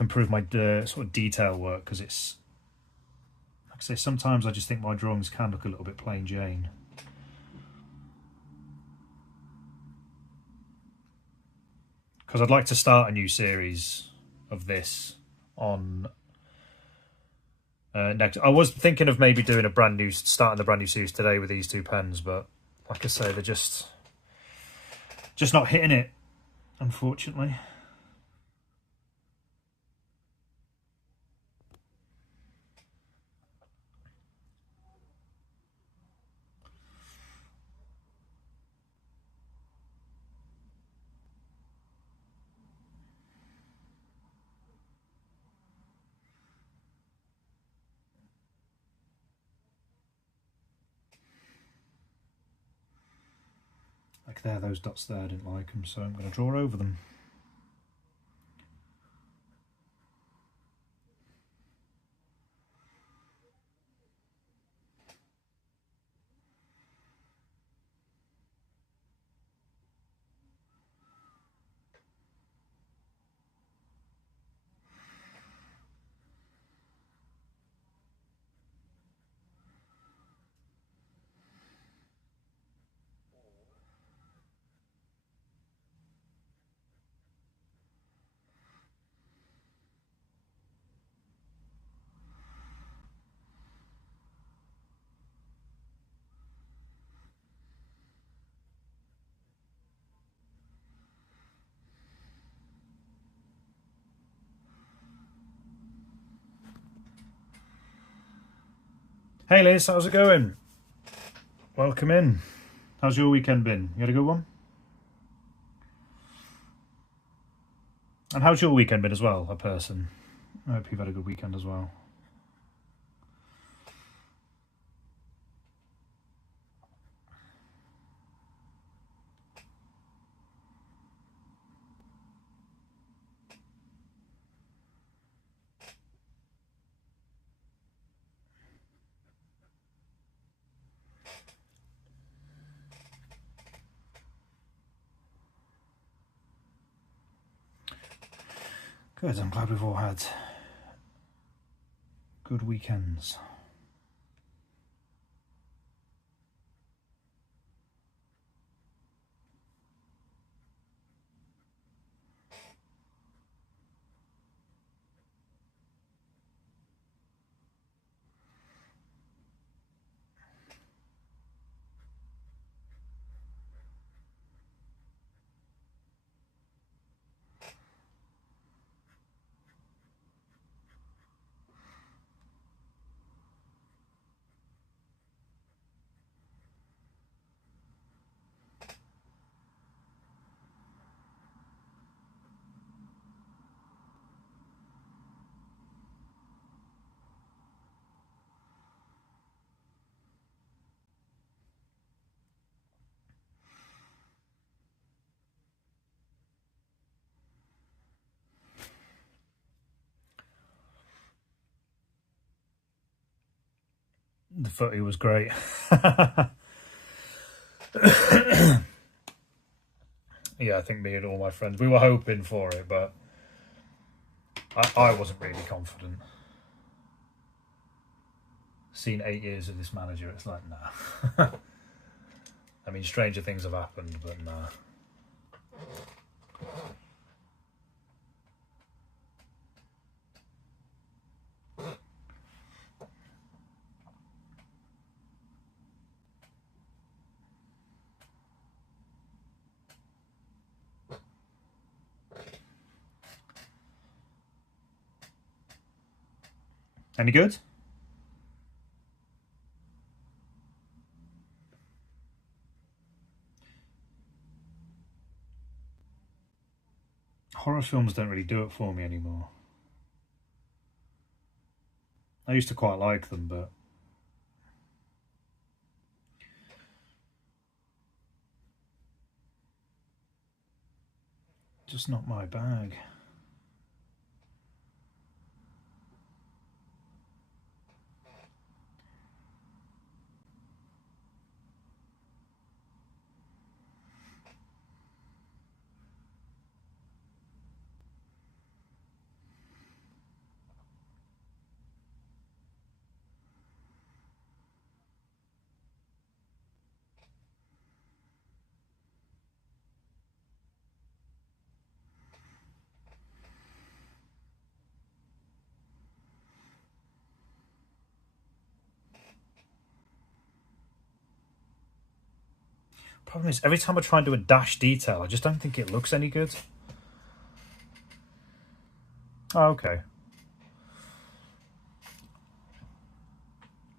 improve my sort of detail work, because it's, like I say, sometimes I just think my drawings can look a little bit plain Jane. Because I'd like to start a new series of this on next. I was thinking of maybe doing starting the brand new series today with these 2 pens, but like I say, they're just not hitting it, unfortunately. Like there, those dots there, I didn't like them, so I'm going to draw over them. Hey Liz, how's it going? Welcome in. How's your weekend been? You had a good one? And how's your weekend been as well, a person? I hope you've had a good weekend as well. Good, I'm glad we've all had good weekends. The footy was great. Yeah, I think me and all my friends, we were hoping for it, but I wasn't really confident. Seen 8 years of this manager, it's like, nah. I mean, stranger things have happened, but nah. Any good? Horror films don't really do it for me anymore. I used to quite like them, but just not my bag. Problem is, every time I try and do a dash detail, I just don't think it looks any good. Oh, okay.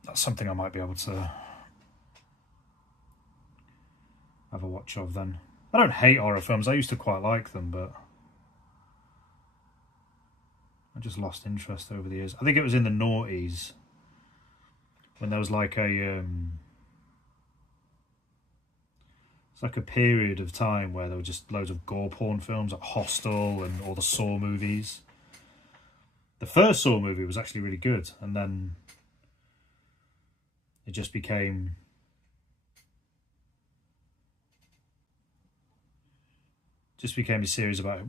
That's something I might be able to have a watch of then. I don't hate horror films, I used to quite like them, but I just lost interest over the years. I think it was in the noughties when there was like it's like a period of time where there were just loads of gore porn films, like Hostel and all the Saw movies. The first Saw movie was actually really good, and then it just became a series about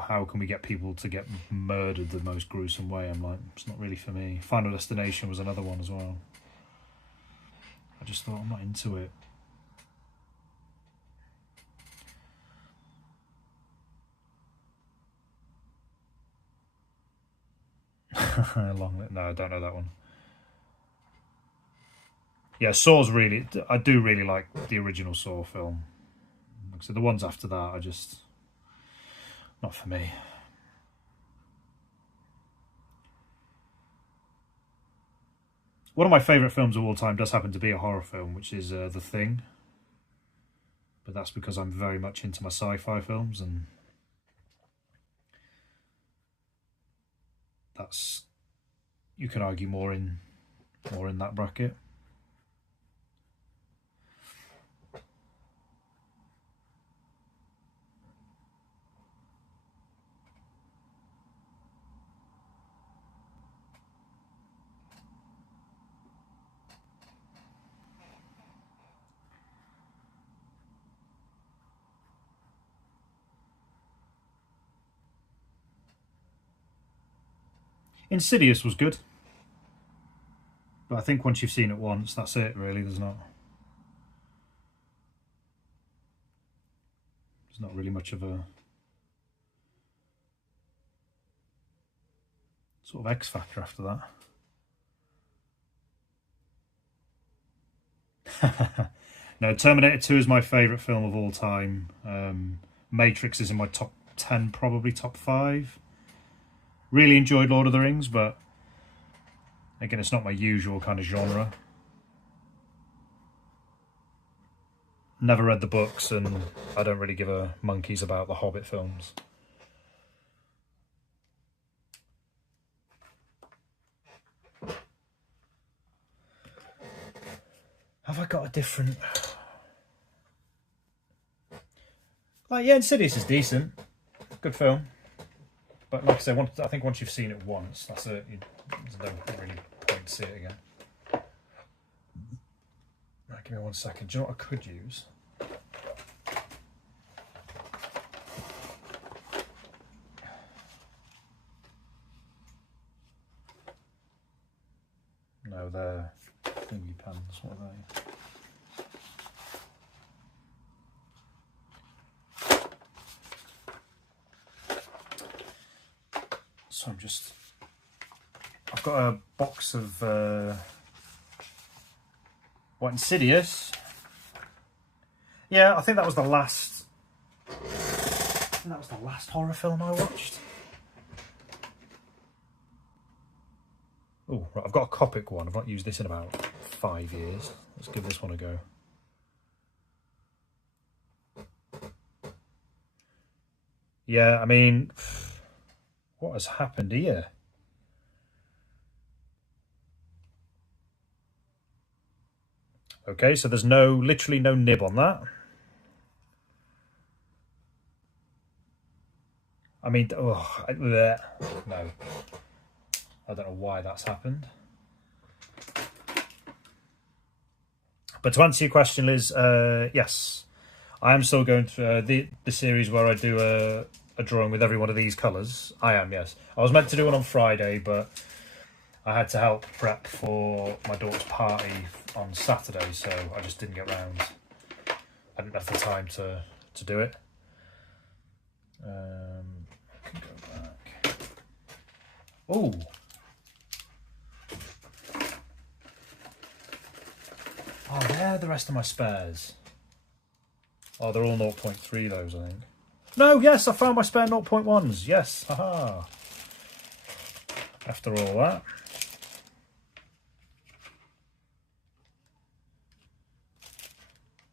how can we get people to get murdered the most gruesome way. I'm like, it's not really for me. Final Destination was another one as well. I just thought, I'm not into it. No, I don't know that one. Yeah, Saw's really, I do really like the original Saw film. So the ones after that are just not for me. One of my favourite films of all time does happen to be a horror film, which is The Thing. But that's because I'm very much into my sci-fi films, and that's, you could argue, more in that bracket. Insidious was good. But I think once you've seen it once, that's it really. There's not really much of a sort of X factor after that. No, Terminator 2 is my favourite film of all time. Matrix is in my top 10, probably top 5. Really enjoyed Lord of the Rings, but again, it's not my usual kind of genre. Never read the books, and I don't really give a monkeys about the Hobbit films. Have I got a different... Like, yeah, Insidious is decent. Good film. But like I say, I think once you've seen it once, that's it. There's no really point to see it again. Right, give me 1 second. Do you know what I could use? No, they're thingy pens. What are they? So I've got a box of what, Insidious? Yeah, I think that was the last horror film I watched. Oh, right, I've got a Copic one. I've not used this in about 5 years. Let's give this one a go. Yeah, I mean, what has happened here? Okay, so there's literally no nib on that. I mean, no. I don't know why that's happened. But to answer your question, Liz, yes. I am still going through the series where I do a drawing with every one of these colours. I am, yes. I was meant to do one on Friday, but I had to help prep for my daughter's party on Saturday, so I just didn't get round. I didn't have the time to do it. I can go back. Oh! Oh, they're the rest of my spares. Oh, they're all 0.3 those, I think. No, yes, I found my spare 0.1s. Yes, haha. After all that.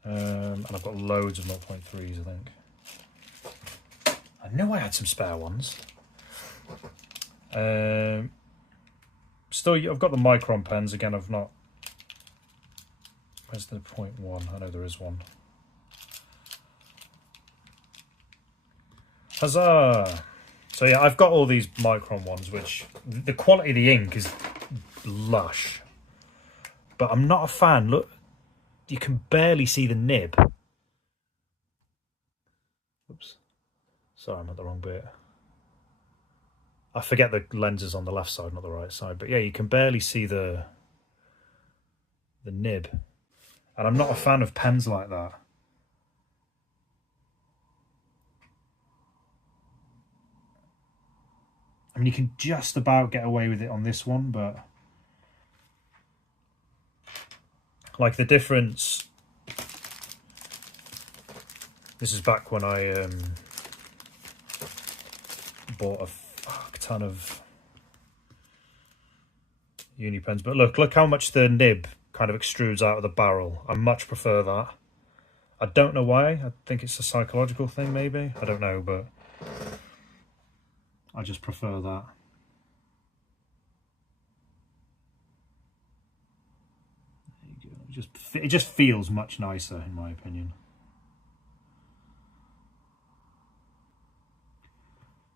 And I've got loads of 0.3s, I think. I knew I had some spare ones. Still, I've got the Micron pens. Again, I've not... Where's the 0.1? I know there is one. Huzzah! So yeah, I've got all these Micron ones, which the quality of the ink is lush. But I'm not a fan. Look, you can barely see the nib. Oops. Sorry, I'm at the wrong bit. I forget the lens is on the left side, not the right side. But yeah, you can barely see the nib. And I'm not a fan of pens like that. I mean, you can just about get away with it on this one, but... Like, the difference... This is back when I bought a fuck ton of uni pens. But look how much the nib kind of extrudes out of the barrel. I much prefer that. I don't know why. I think it's a psychological thing, maybe. I don't know, but I just prefer that. There you go. It just feels much nicer, in my opinion.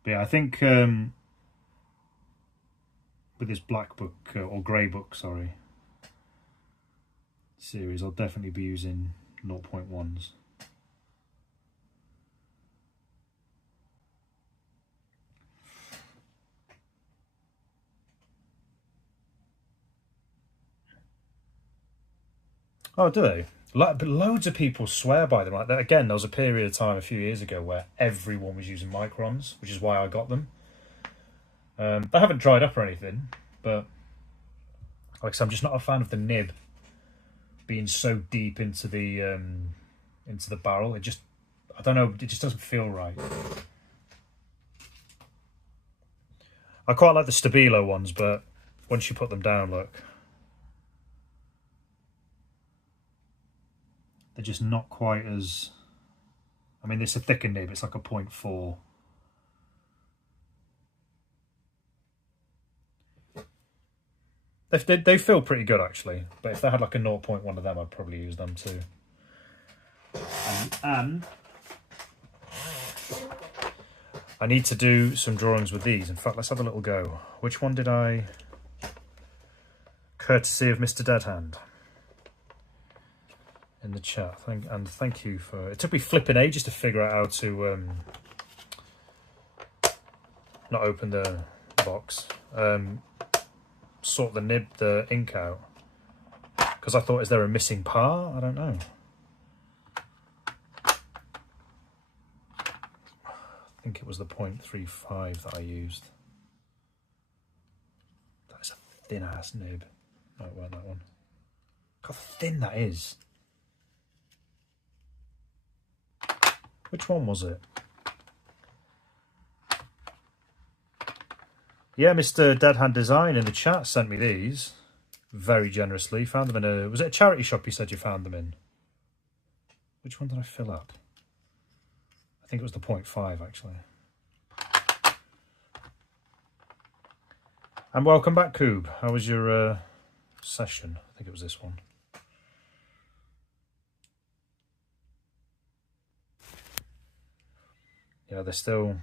But yeah, I think with this black book, or grey book, sorry, series, I'll definitely be using 0.1s. Oh, do they? But loads of people swear by them. Like that. Again, there was a period of time a few years ago where everyone was using microns, which is why I got them. They haven't dried up or anything, but like I said, I'm just not a fan of the nib being so deep into the barrel. It just, I don't know, it just doesn't feel right. I quite like the Stabilo ones, but once you put them down, look, they're just not quite as, I mean, it's a thicker nib, it's like a 0.4. They feel pretty good actually, but if they had like a 0.1 of them, I'd probably use them too. And I need to do some drawings with these. In fact, let's have a little go. Which one did I? Courtesy of Mr. Deadhand in the chat. Thank you for. It took me flipping ages to figure out how to not open the box. Sort the ink out, because I thought, is there a missing part? I don't know. I think it was the 0.35 that I used. That's a thin ass nib. No, it weren't that one. Look how thin that is. Which one was it? Yeah, Mr. Deadhand Design in the chat sent me these very generously. Found them in a, was it a charity shop you said you found them in? Which one did I fill up? I think it was the 0.5 actually. And welcome back, Coob. How was your session? I think it was this one. Yeah, they're still...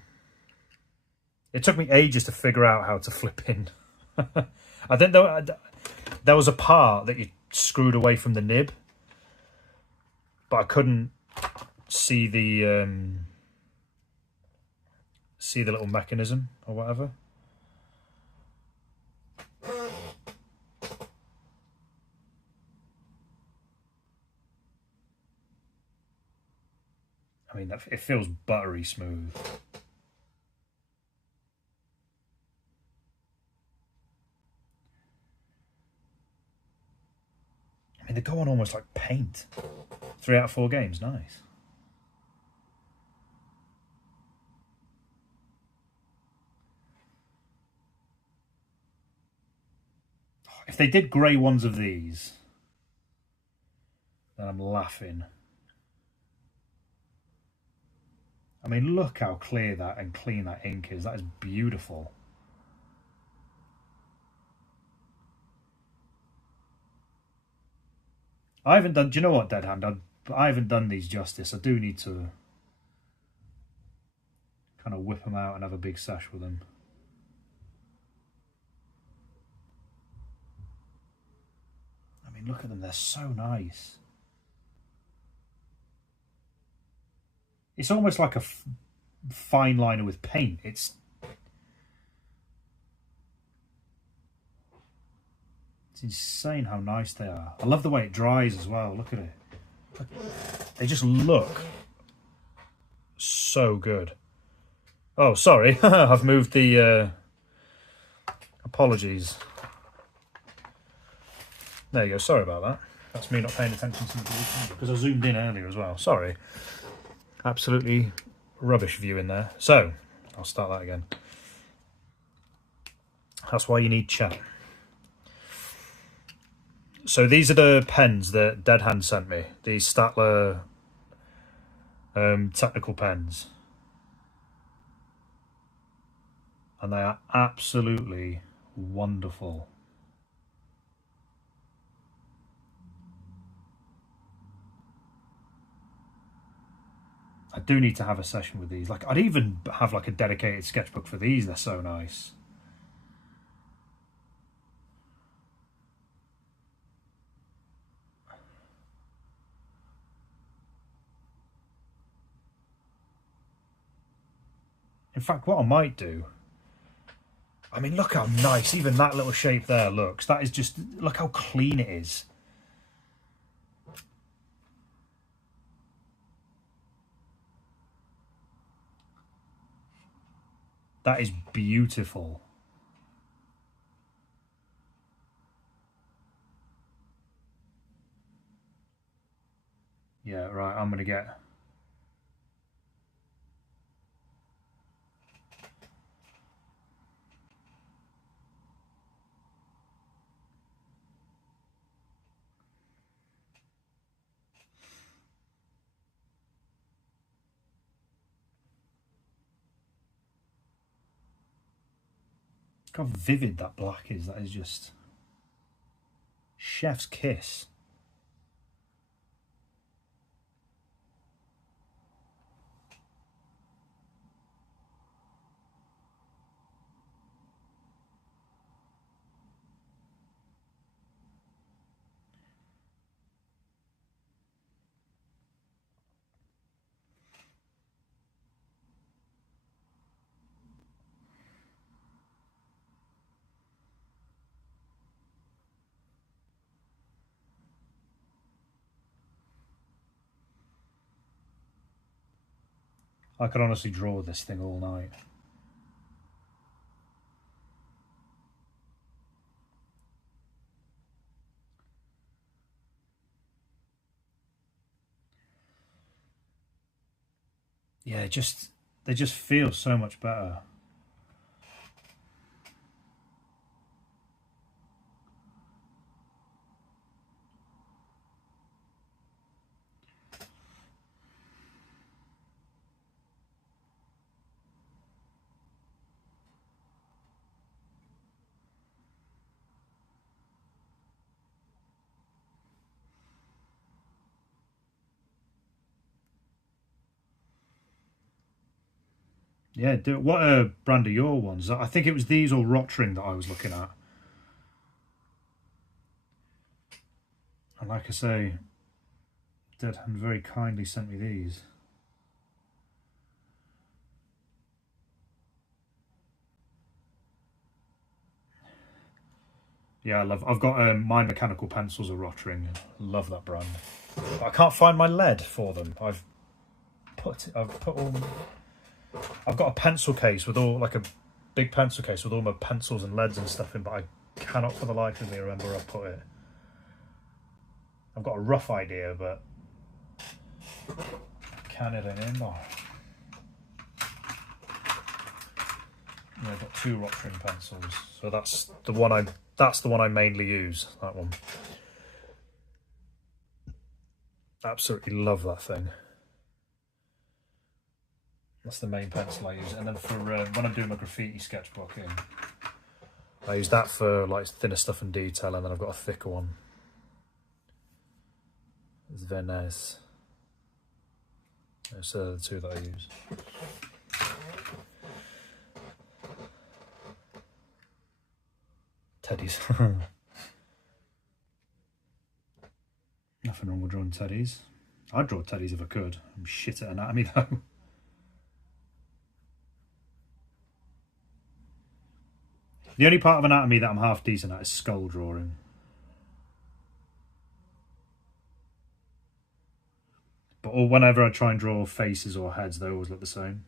It took me ages to figure out how to flip in. I think there was a part that you screwed away from the nib, but I couldn't see the little mechanism or whatever. I mean, it feels buttery smooth. I mean, they go on almost like paint. 3 out of 4 games, nice. If they did grey ones of these, then I'm laughing. I mean, look how clear that and clean that ink is. That is beautiful. I haven't done, do you know what, Deadhand? I haven't done these justice. I do need to kind of whip them out and have a big sesh with them. I mean, look at them. They're so nice. It's almost like a fine liner with paint. It's insane how nice they are. I love the way it dries as well. Look at it. They just look so good. Oh, sorry. I've moved the... apologies. There you go. Sorry about that. That's me not paying attention to the because I zoomed in earlier as well. Sorry. Absolutely rubbish view in there. So, I'll start that again. That's why you need chat. So these are the pens that Deadhand sent me. These Statler technical pens. And they are absolutely wonderful. I do need to have a session with these. Like, I'd even have like a dedicated sketchbook for these. They're so nice. In fact, what I might do, I mean, look how nice even that little shape there looks. That is just, look how clean it is. That is beautiful. Yeah, right, I'm going to get... Look how vivid that black is. That is just chef's kiss. I could honestly draw this thing all night. Yeah, they just feel so much better. Yeah, what brand are your ones? I think it was these or Rotring that I was looking at. And like I say, Dead Hand very kindly sent me these. Yeah, I've got my mechanical pencils are Rotring. Love that brand. But I can't find my lead for them. I've put all... I've got a pencil case with all, like a big pencil case with all my pencils and leads and stuff in, but I cannot for the life of me remember where I put it. I've got a rough idea, but can it anymore? Yeah, I've got 2 Rotring pencils, so that's the one I mainly use. That one. Absolutely love that thing. That's the main pencil I use, and then for when I'm doing my graffiti sketchbooking, I use that for like thinner stuff and detail, and then I've got a thicker one. It's very nice. Those are the 2 that I use. Teddies. Nothing wrong with drawing teddies. I'd draw teddies if I could. I'm shit at anatomy though. The only part of anatomy that I'm half decent at is skull drawing. But whenever I try and draw faces or heads, they always look the same.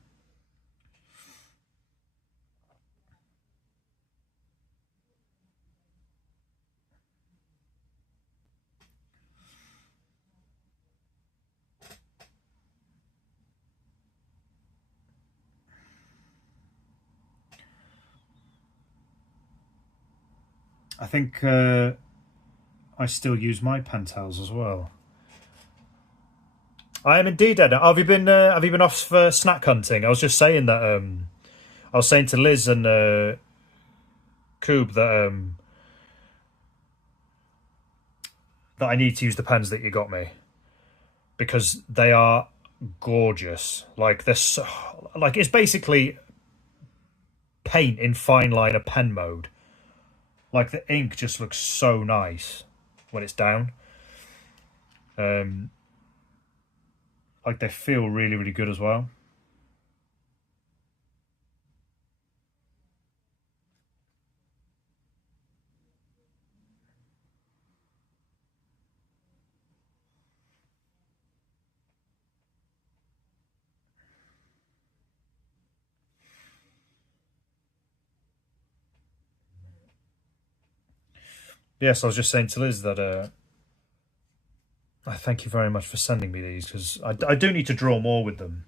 I think I still use my pen towels as well. I am indeed, Ed. Have you been off for snack hunting? I was just saying that I was saying to Liz and Coob that that I need to use the pens that you got me because they are gorgeous. Like they're so, like it's basically paint in fine liner pen mode. Like the ink just looks so nice when it's down. Like they feel really, really good as well. Yes, I was just saying to Liz that I thank you very much for sending me these, because I do need to draw more with them.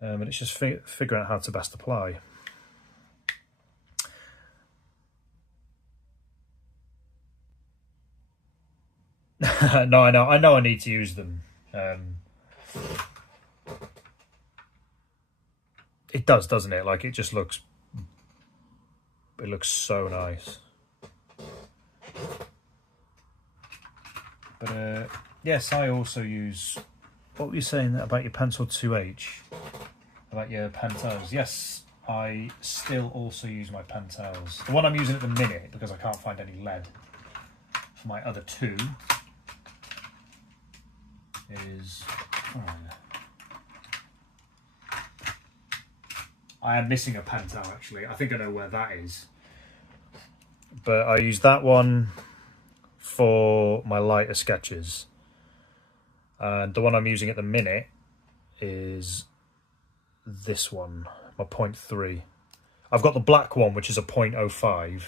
And it's just figuring out how to best apply. No, I know I need to use them. It does, doesn't it? Like, it just looks... It looks so nice. But, yes, I also use... What were you saying about your pencil 2H? About your Pentels? Yes, I still also use my Pentels. The one I'm using at the minute, because I can't find any lead for my other two, is... I am missing a Pentel, actually. I think I know where that is. But I use that one for my lighter sketches. And the one I'm using at the minute is this one, my 0.3. I've got the black one, which is a 0.05.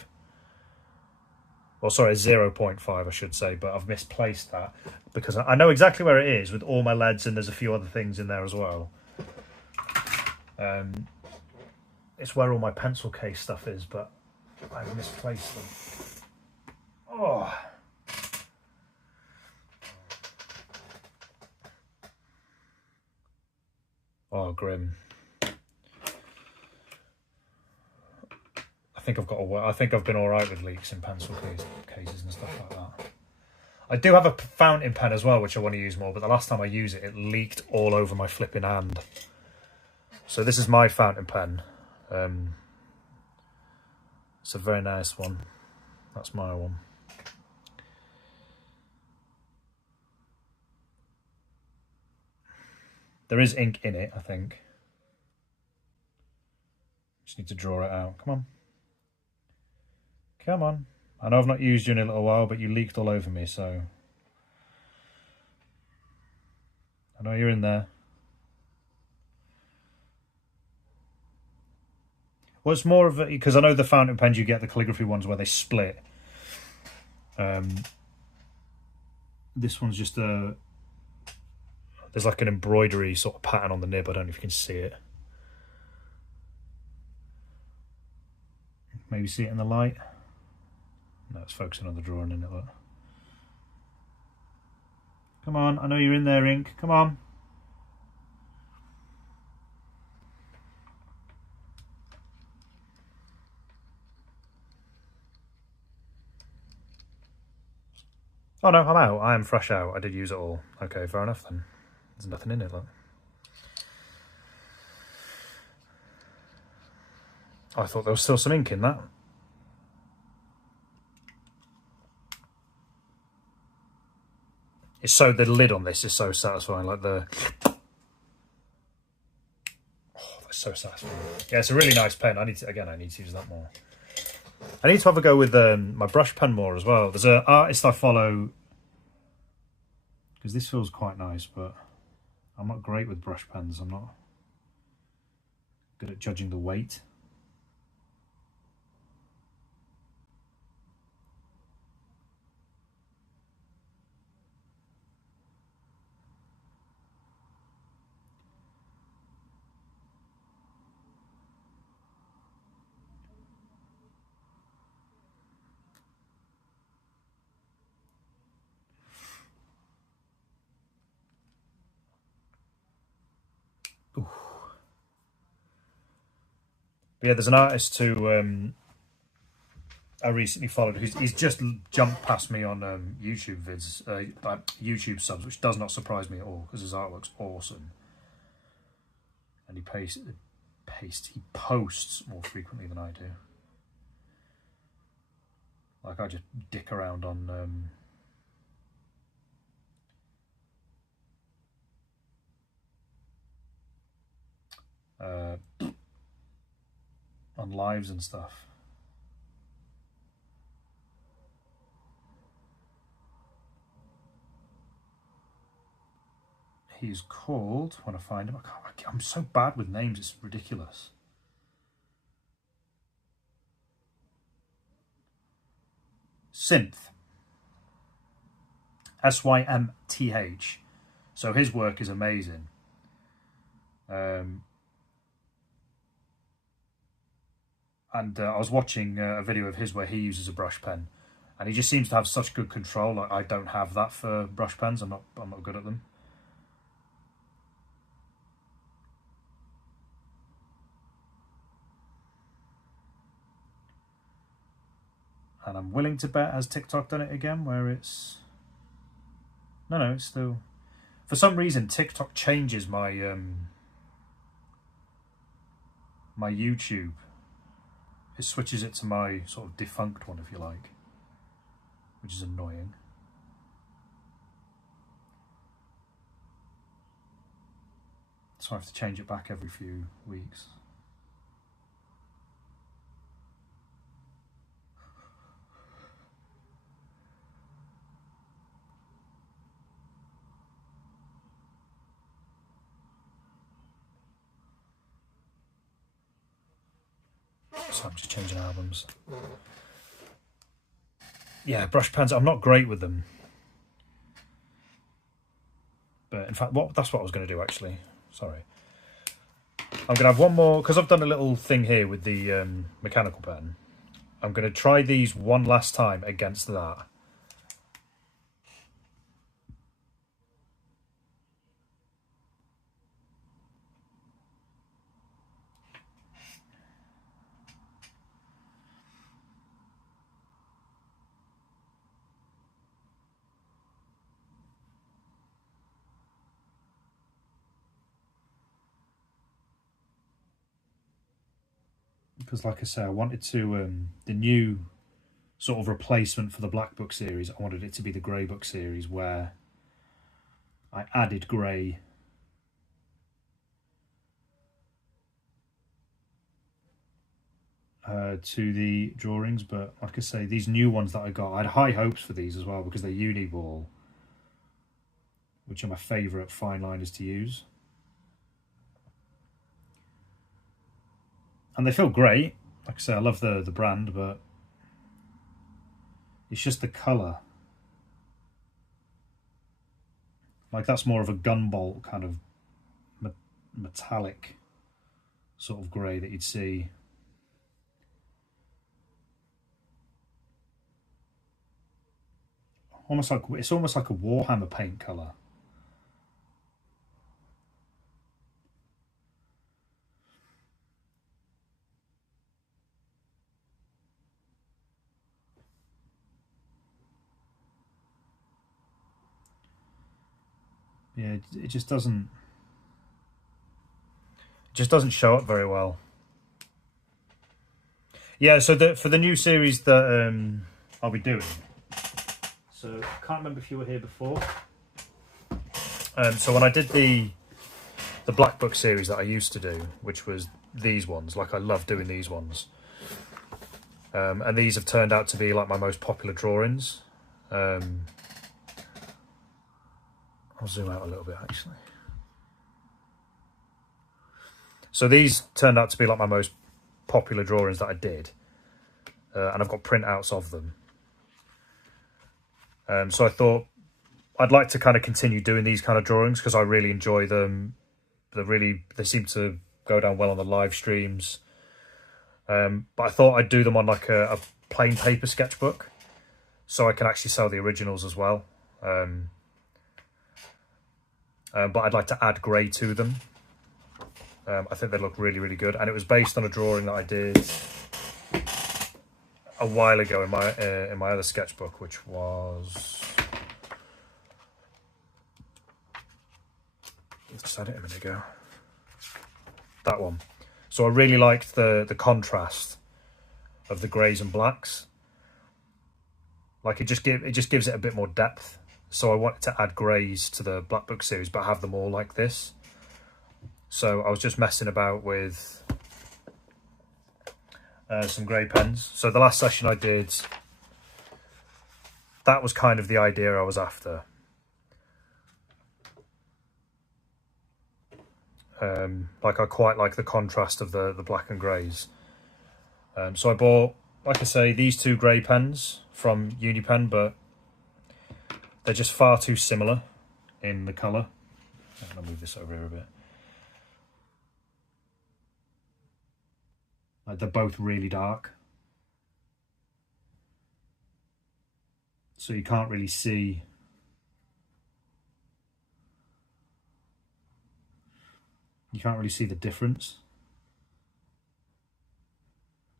Well, sorry, 0.5, I should say, but I've misplaced that because I know exactly where it is with all my leads, and there's a few other things in there as well. It's where all my pencil case stuff is, but I've misplaced them. Oh. Oh, grim. I think I've been all right with leaks in pencil cases and stuff like that. I do have a fountain pen as well, which I want to use more, but the last time I used it, it leaked all over my flipping hand. So this is my fountain pen. It's a very nice one. That's my one. There is ink in it, I think. Just need to draw it out. Come on. Come on. I know I've not used you in a little while, but you leaked all over me, so... I know you're in there. Well, it's more of a... Because I know the fountain pens you get, the calligraphy ones, where they split. This one's just a... There's like an embroidery sort of pattern on the nib. I don't know if you can see it. Maybe see it in the light. No, it's focusing on the drawing, isn't it? Look. Come on, I know you're in there, ink. Come on. Oh no, I'm out. I am fresh out. I did use it all. Okay, fair enough then. There's nothing in it, look. I thought there was still some ink in that. It's so, the lid on this is so satisfying, like the... Oh, that's so satisfying. Yeah, it's a really nice pen. I need to use that more. I need to have a go with my brush pen more as well. There's an artist I follow, because this feels quite nice, but I'm not great with brush pens. I'm not good at judging the weight. But yeah, there's an artist who I recently followed. He's just jumped past me on YouTube vids, YouTube subs, which does not surprise me at all because his artwork's awesome. And he posts more frequently than I do. Like, I just dick around on lives and stuff. He's called, when I find him, I'm so bad with names, it's ridiculous. Synth. Symth. So his work is amazing. And I was watching a video of his where he uses a brush pen, and he just seems to have such good control. Like, I don't have that for brush pens. I'm not good at them. And I'm willing to bet, has TikTok done it again, where it's... No, it's still... For some reason, TikTok changes my my YouTube. It switches it to my sort of defunct one, if you like, which is annoying. So I have to change it back every few weeks. So I'm just changing albums. Yeah, brush pens, I'm not great with them. But in fact, that's what I was going to do, actually. Sorry. I'm going to have one more, because I've done a little thing here with the mechanical pen. I'm going to try these one last time against that. Because like I say, I wanted to, the new sort of replacement for the Black Book series, I wanted it to be the Grey Book series, where I added grey to the drawings. But like I say, these new ones that I got, I had high hopes for these as well, because they're Uniball, which are my favourite fine liners to use. And they feel great. Like I say, I love the brand, but it's just the colour. Like, that's more of a gunbolt kind of metallic sort of grey that you'd see. It's almost like a Warhammer paint colour. Yeah, it just doesn't show up very well. Yeah, so for the new series that I'll be doing. So I can't remember if you were here before. So when I did the Black Book series that I used to do, which was these ones, like, I love doing these ones. And these have turned out to be like my most popular drawings. I'll zoom out a little bit, actually. So these turned out to be like my most popular drawings that I did. And I've got printouts of them. So I thought I'd like to kind of continue doing these kind of drawings, because I really enjoy them. They seem to go down well on the live streams. But I thought I'd do them on like a plain paper sketchbook, so I can actually sell the originals as well. But I'd like to add grey to them. I think they look really, really good. And it was based on a drawing that I did a while ago in my other sketchbook, which was... I just had it a minute ago. That one. So I really liked the contrast of the greys and blacks. Like, it just gives it a bit more depth. So I wanted to add greys to the Black Book series, but have them all like this. So I was just messing about with some grey pens. So the last session I did, that was kind of the idea I was after. Like, I quite like the contrast of the black and greys. So I bought like I say, these two grey pens from Unipen, but they're just far too similar in the colour. I'm going to move this over here a bit. Like, they're both really dark. So you can't really see. You can't really see the difference.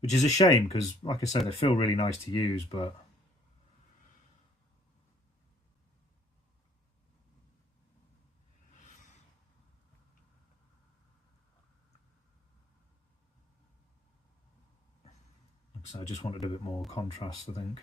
Which is a shame because, like I said, they feel really nice to use, but like I said, I just wanted a bit more contrast, I think.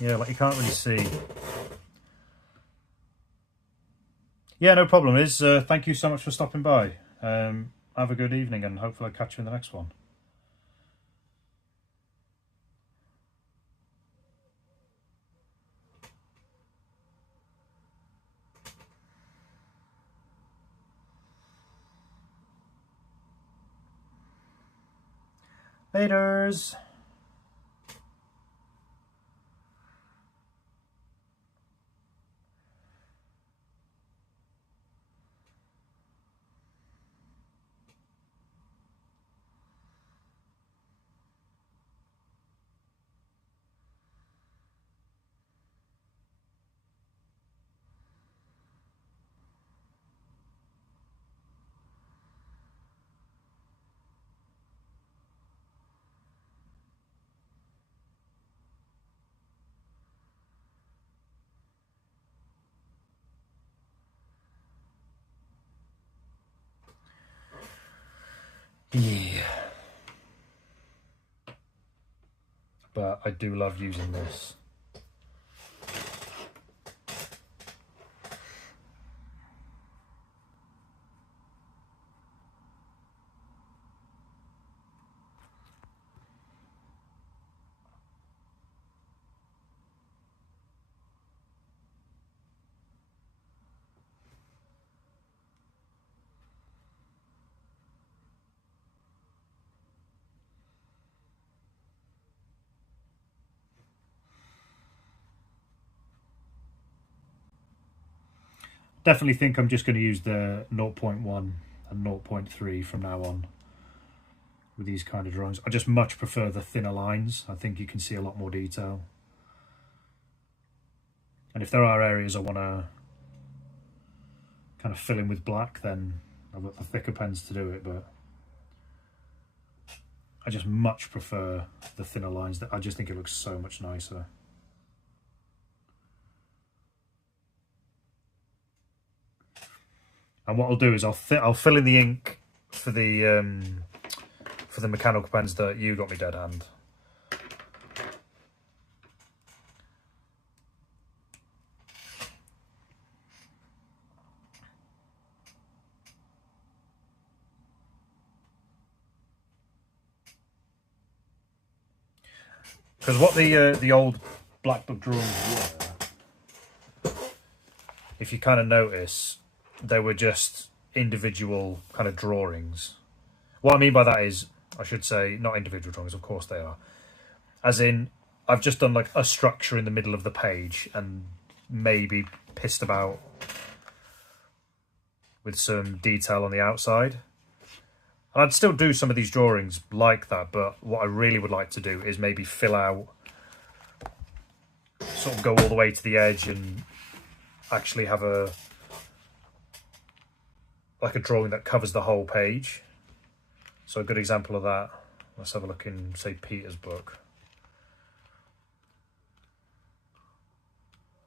Yeah, like you can't really see. Yeah, no problem, Liz. Thank you so much for stopping by. Have a good evening and hopefully I'll catch you in the next one. Laters. Yeah. But I do love using this. Definitely think I'm just going to use the 0.1 and 0.3 from now on with these kind of drawings. I just much prefer the thinner lines. I think you can see a lot more detail. And if there are areas I want to kind of fill in with black, then I've got the thicker pens to do it, but I just much prefer the thinner lines. I just think it looks so much nicer. And what I'll do is I'll fill in the ink for the mechanical pens that you got me dead hand. Because what the old black book drawings were, if you kind of notice, they were just individual kind of drawings. What I mean by that is, I should say, not individual drawings, of course they are. As in, I've just done like a structure in the middle of the page and maybe pissed about with some detail on the outside. And I'd still do some of these drawings like that, but what I really would like to do is maybe fill out, sort of go all the way to the edge and actually have like a drawing that covers the whole page. So a good example of that, let's have a look in, say, Peter's book.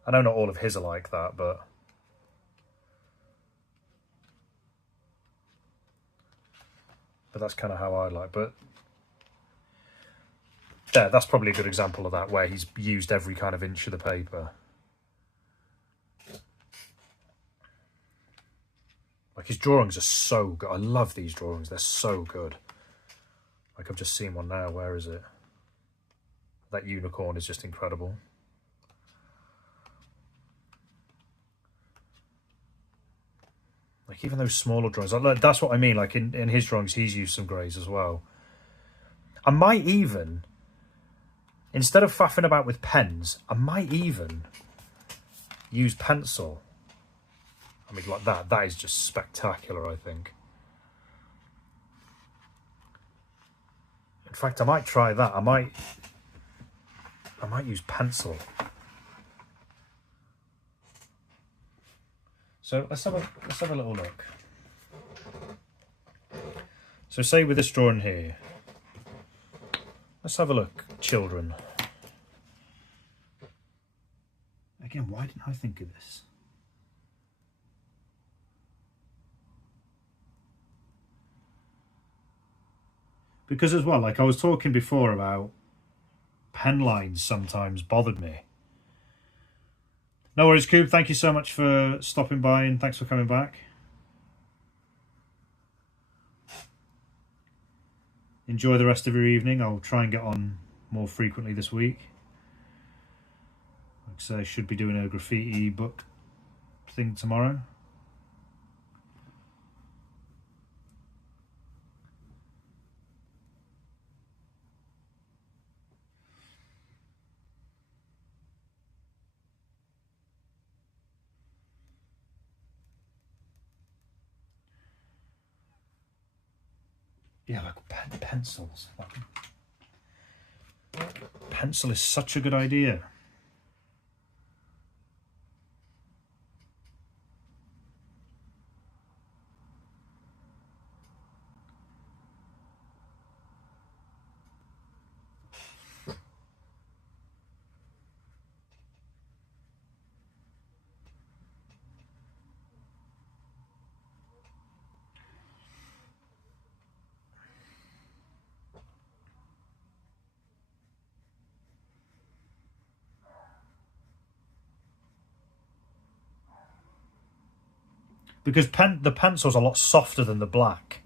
I know not all of his are like that, but that's kind of how I like. But yeah, that's probably a good example of that, where he's used every kind of inch of the paper. Like, his drawings are so good. I love these drawings. They're so good. Like, I've just seen one now. Where is it? That unicorn is just incredible. Like, even those smaller drawings, that's what I mean. Like, in his drawings, he's used some greys as well. I might even, instead of faffing about with pens, I might even use pencil. I mean, like that is just spectacular, I think. In fact, I might try that. I might use pencil. So let's have a little look. So say with this drawing here, let's have a look. Children. Again, why didn't I think of this? Because as well, like I was talking before about pen lines sometimes bothered me. No worries, Coob. Thank you so much for stopping by and thanks for coming back. Enjoy the rest of your evening. I'll try and get on more frequently this week. Like I say, I should be doing a graffiti book thing tomorrow. Yeah, like pencils. Pencil is such a good idea. Because the pencil's a lot softer than the black.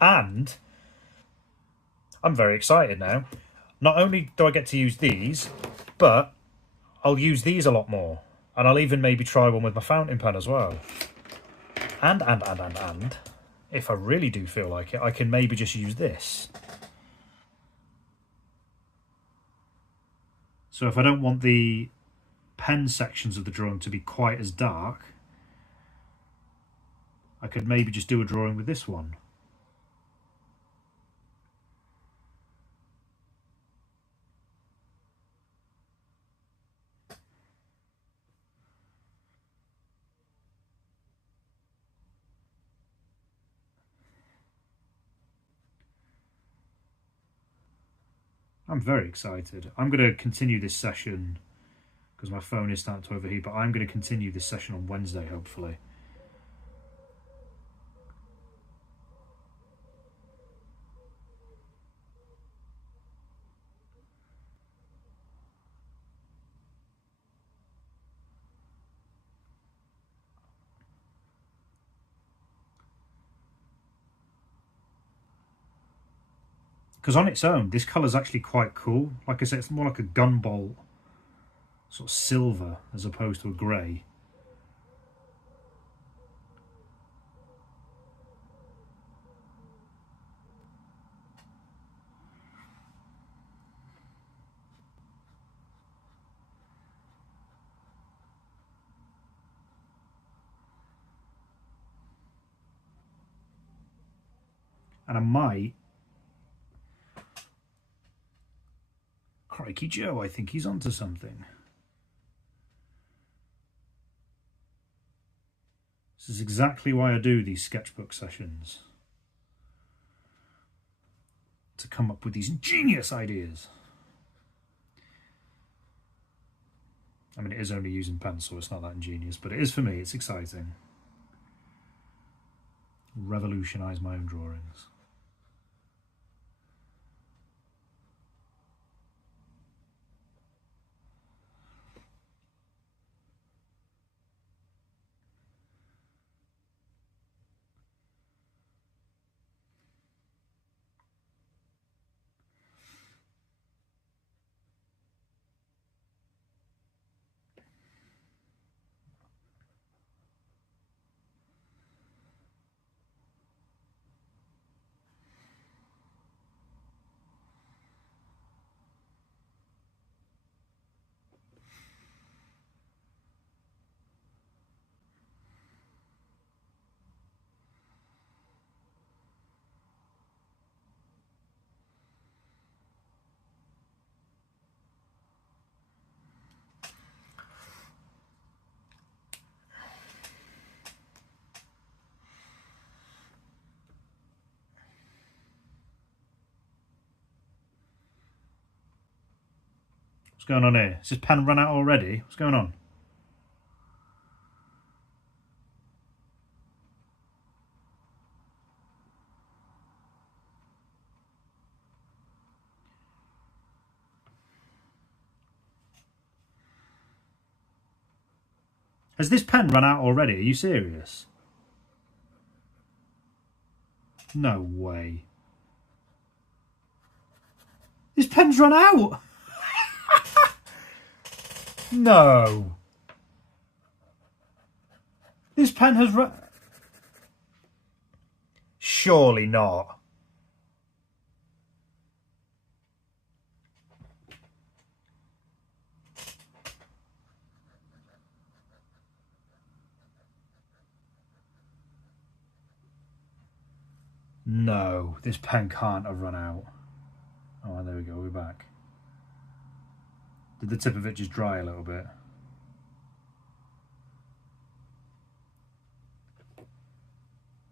And I'm very excited now. Not only do I get to use these, but I'll use these a lot more. And I'll even maybe try one with my fountain pen as well. And, if I really do feel like it, I can maybe just use this. So if I don't want the pen sections of the drawing to be quite as dark, I could maybe just do a drawing with this one. I'm very excited. I'm going to continue this session because my phone is starting to overheat, but I'm going to continue this session on Wednesday, hopefully. Because on its own, this colour is actually quite cool. Like I said, it's more like a gunbolt, sort of silver, as opposed to a grey. And I might... Crikey Joe, I think he's onto something. This is exactly why I do these sketchbook sessions. To come up with these ingenious ideas. I mean, it is only using pencil, it's not that ingenious, but it is for me, it's exciting. Revolutionise my own drawings. What's going on here? Has this pen run out already? What's going on? Has this pen run out already? Are you serious? No way. This pen's run out! No. This pen has run... Surely not. No, this pen can't have run out. Oh, there we go, we're back. Did the tip of it just dry a little bit?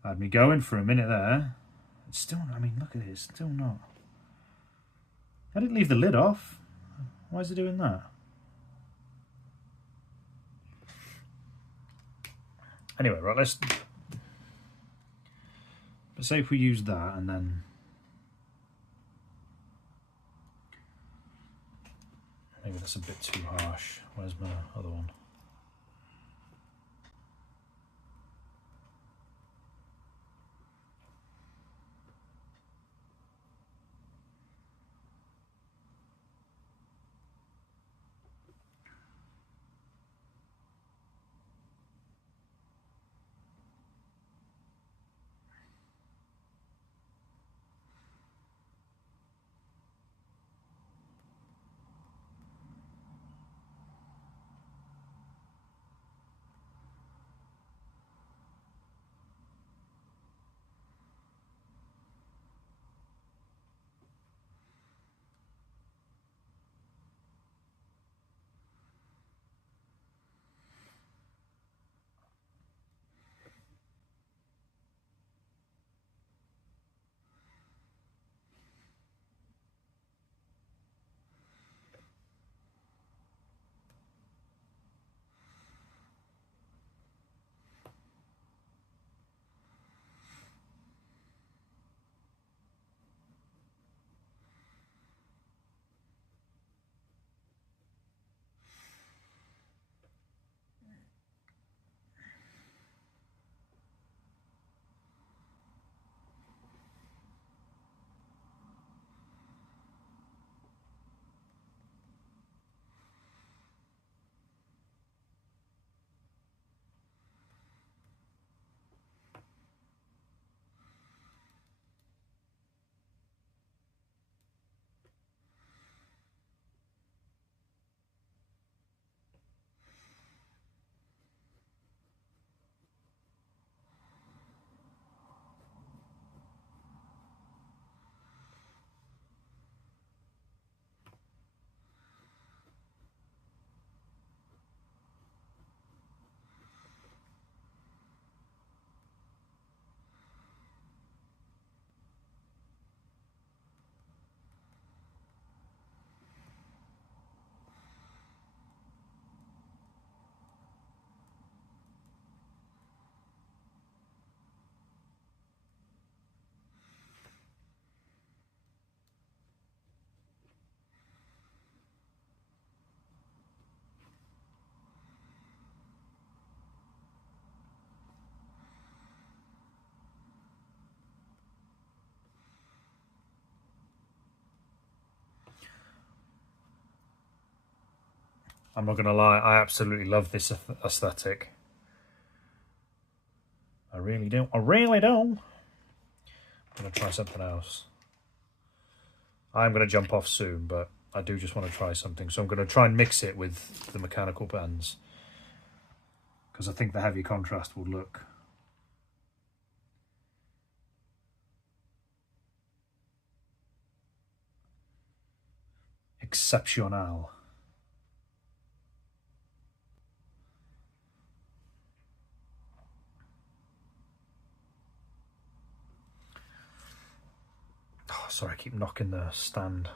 Had me going for a minute there. It's still, I mean, look at it, it's still not. I didn't leave the lid off. Why is it doing that? Anyway, right, let's say if we use that and then maybe that's a bit too harsh. Where's my other one? I'm not going to lie, I absolutely love this aesthetic. I really do. I really do. I'm going to try something else. I'm going to jump off soon, but I do just want to try something. So I'm going to try and mix it with the mechanical pens, because I think the heavy contrast will look exceptional. Oh, sorry, I keep knocking the stand.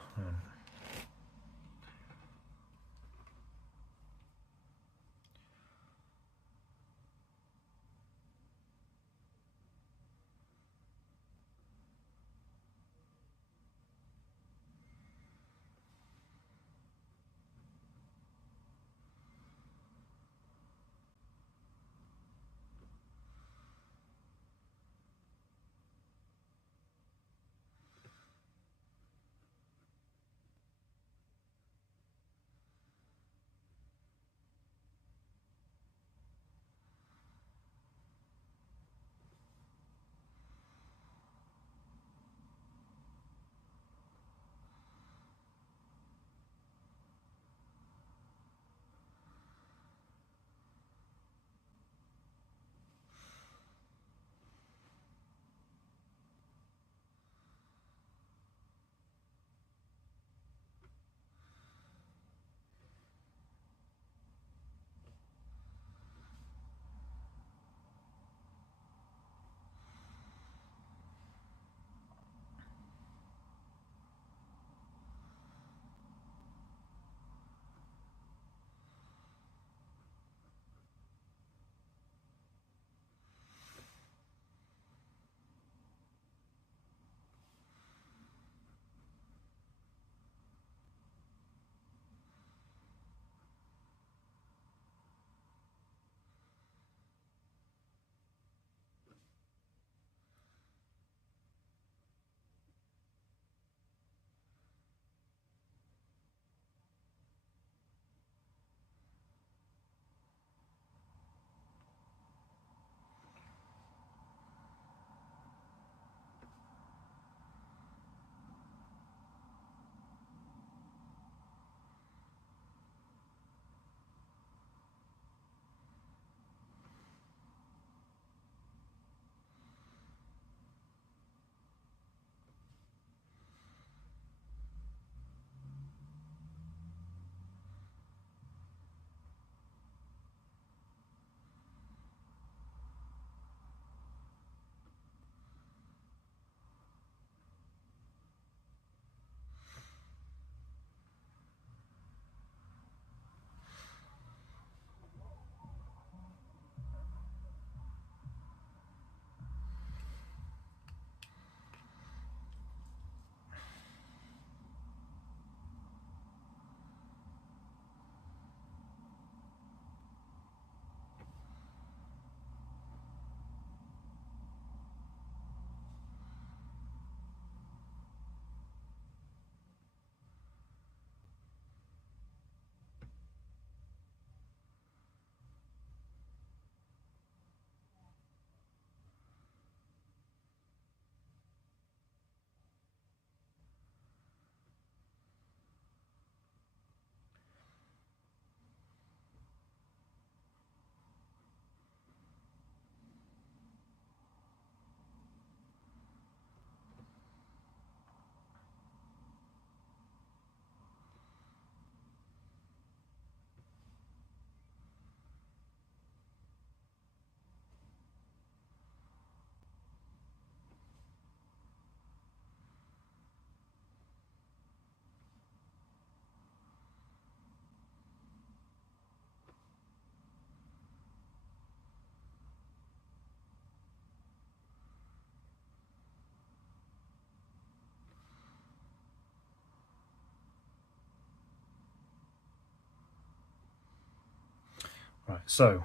Right, so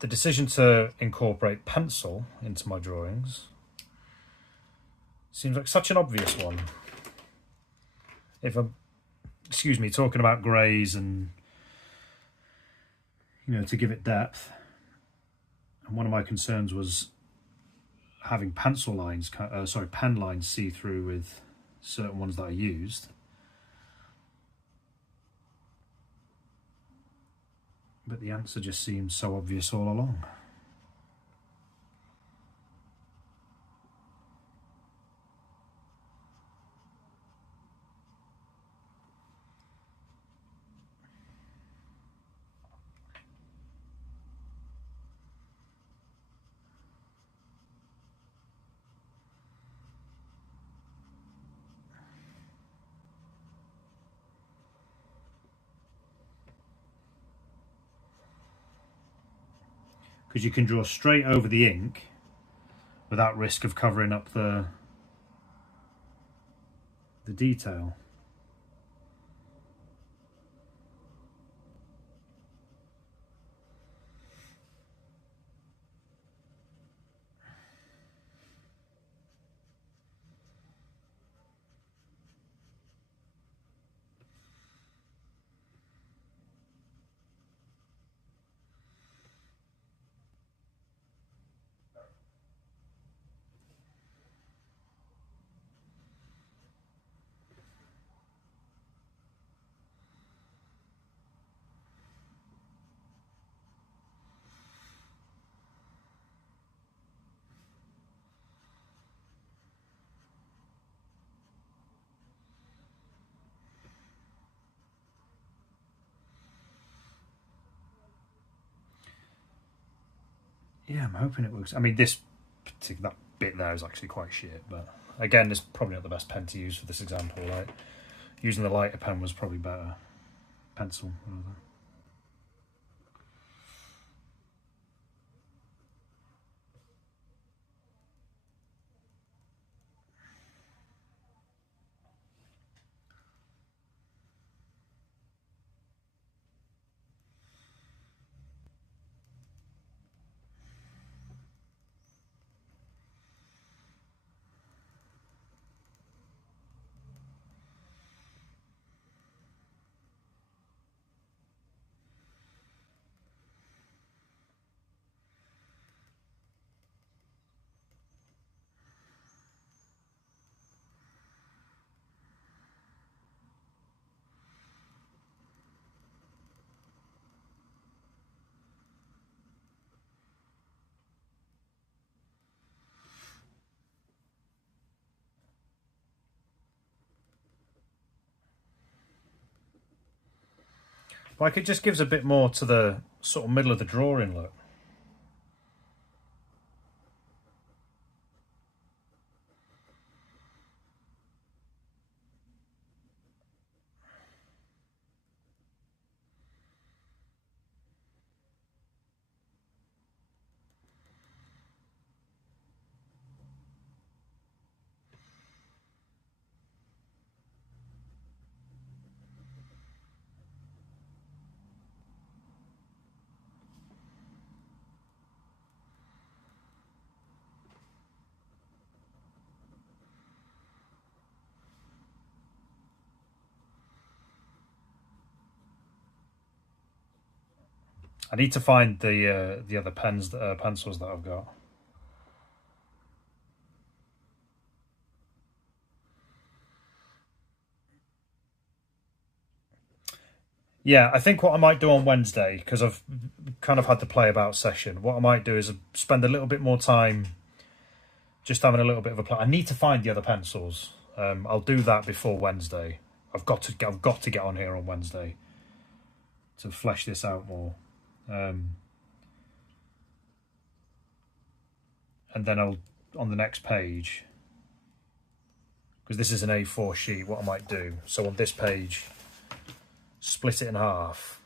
the decision to incorporate pencil into my drawings seems like such an obvious one, if I'm, excuse me, talking about greys and, you know, to give it depth. And one of my concerns was having pencil lines, pen lines see through with certain ones that I used. But the answer just seems so obvious all along. Because you can draw straight over the ink without risk of covering up the detail. Yeah, I'm hoping it works. I mean, that bit there is actually quite shit, but again, it's probably not the best pen to use for this example. Like, using the lighter pen was probably better. Pencil, rather. Like, it just gives a bit more to the sort of middle of the drawing look. I need to find the other pencils that I've got. Yeah, I think what I might do on Wednesday, because I've kind of had the play about session, what I might do is spend a little bit more time just having a little bit of a play. I need to find the other pencils. I'll do that before Wednesday. I've got to get on here on Wednesday to flesh this out more. And then I'll, on the next page, because this is an A4 sheet, what I might do, so on this page, split it in half,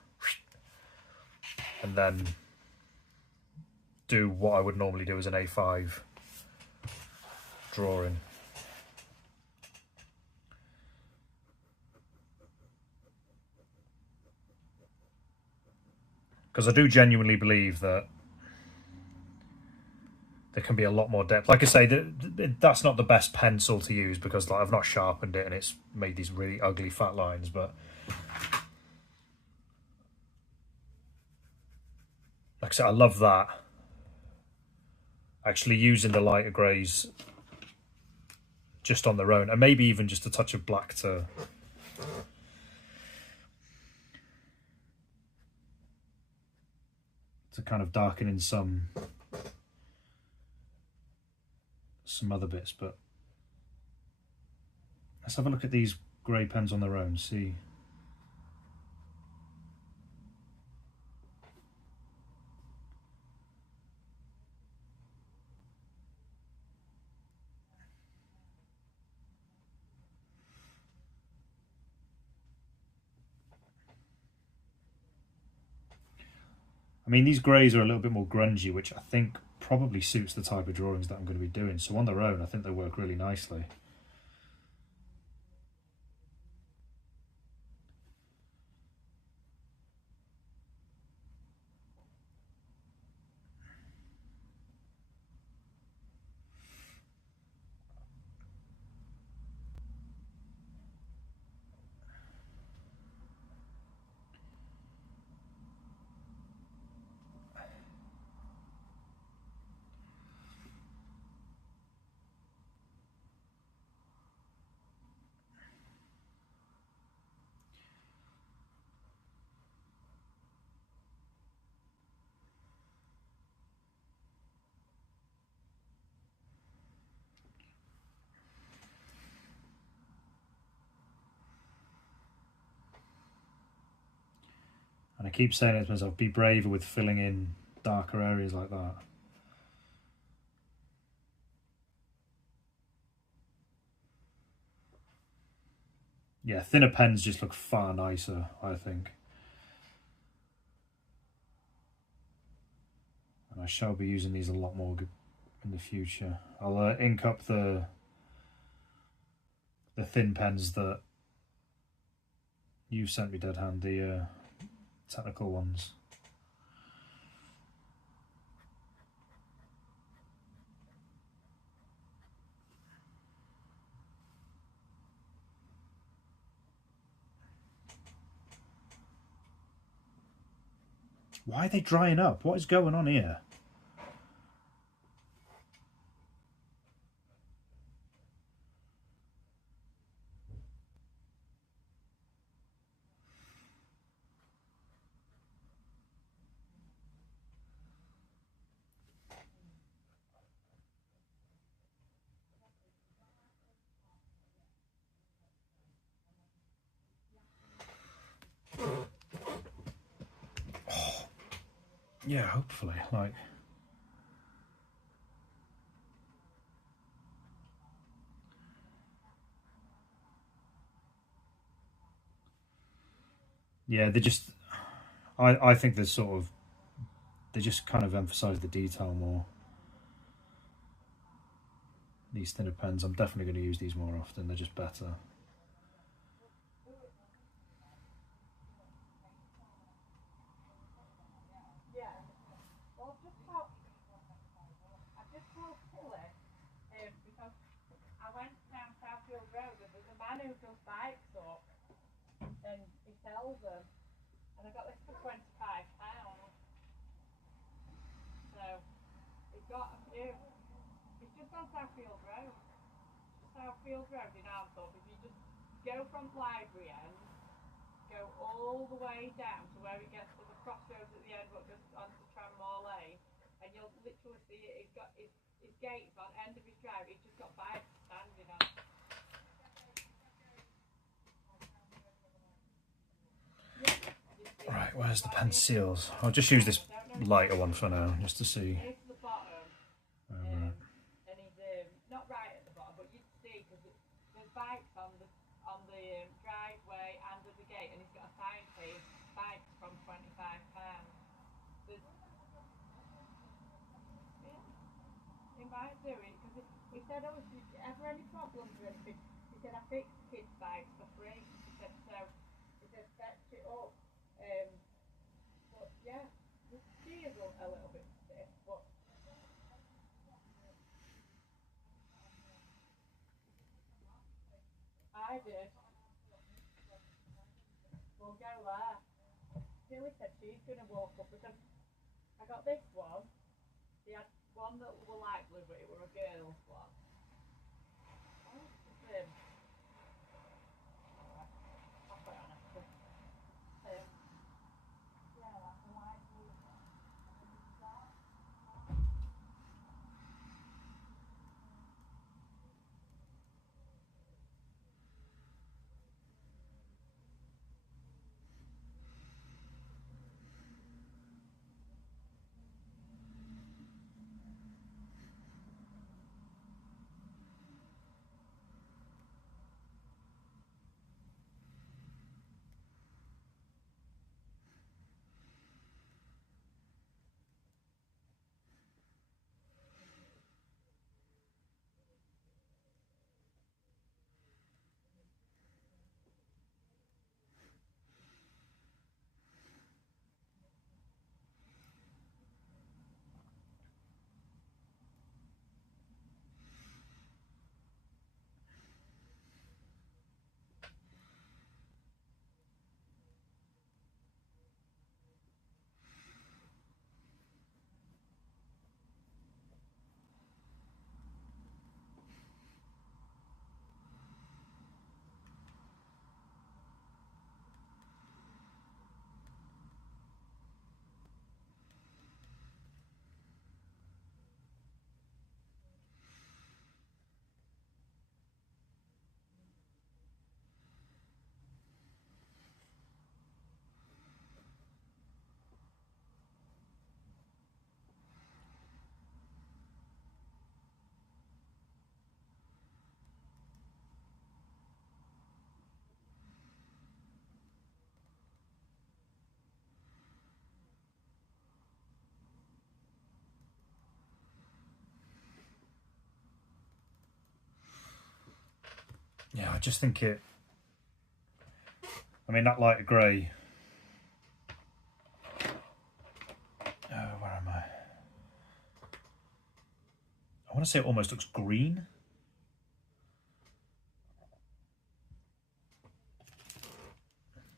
and then do what I would normally do as an A5 drawing. Because I do genuinely believe that there can be a lot more depth. Like I say, that's not the best pencil to use because like I've not sharpened it and it's made these really ugly fat lines, but like I said, I love that. Actually using the lighter greys just on their own, and maybe even just a touch of black to kind of darken in some other bits. But let's have a look at these grey pens on their own, see. I mean, these greys are a little bit more grungy, which I think probably suits the type of drawings that I'm going to be doing. So on their own, I think they work really nicely. And I keep saying it to myself, be braver with filling in darker areas like that. Yeah, thinner pens just look far nicer, I think. And I shall be using these a lot more in the future. I'll ink up the thin pens that you sent me, Dead Hand, the technical ones. Why are they drying up? What is going on here? Yeah, hopefully, like... Yeah, they just... I think there's sort of... They just kind of emphasise the detail more. These thinner pens, I'm definitely going to use these more often. They're just better. Who does bikes up and he sells them, and I got this for £25. So it's got a few. It's just on Southfield Road. Southfield Road in Armthorpe. If you just go from library end, go all the way down to where it gets to the crossroads at the end, but just onto Tranmore Lane, and you'll literally see it. It's got his gates on end of his drive. He's just got bikes standing on. Right, where's the pen seals? I'll just use this lighter one for now, just to see. To the bottom, and he's not right at the bottom, but you'd see because there's bikes on the driveway and at the gate, and he's got a sign saying bikes from £25. There's, yeah, he might do it because he said, "Oh, if there's ever any problems or anything," he said, "I fix kids' bikes for free." He said, "So," he said, "Fetch it up." But yeah, the ski is a little bit stiff, but I did. We'll go there. Julie said she's going to walk up because I got this one. She had one that were light blue, but it were a girl's one. Oh, it's him. I'll put it on actually. Yeah, that's a light blue one. Yeah, I just think it, I mean, that lighter grey, where am I? I want to say it almost looks green.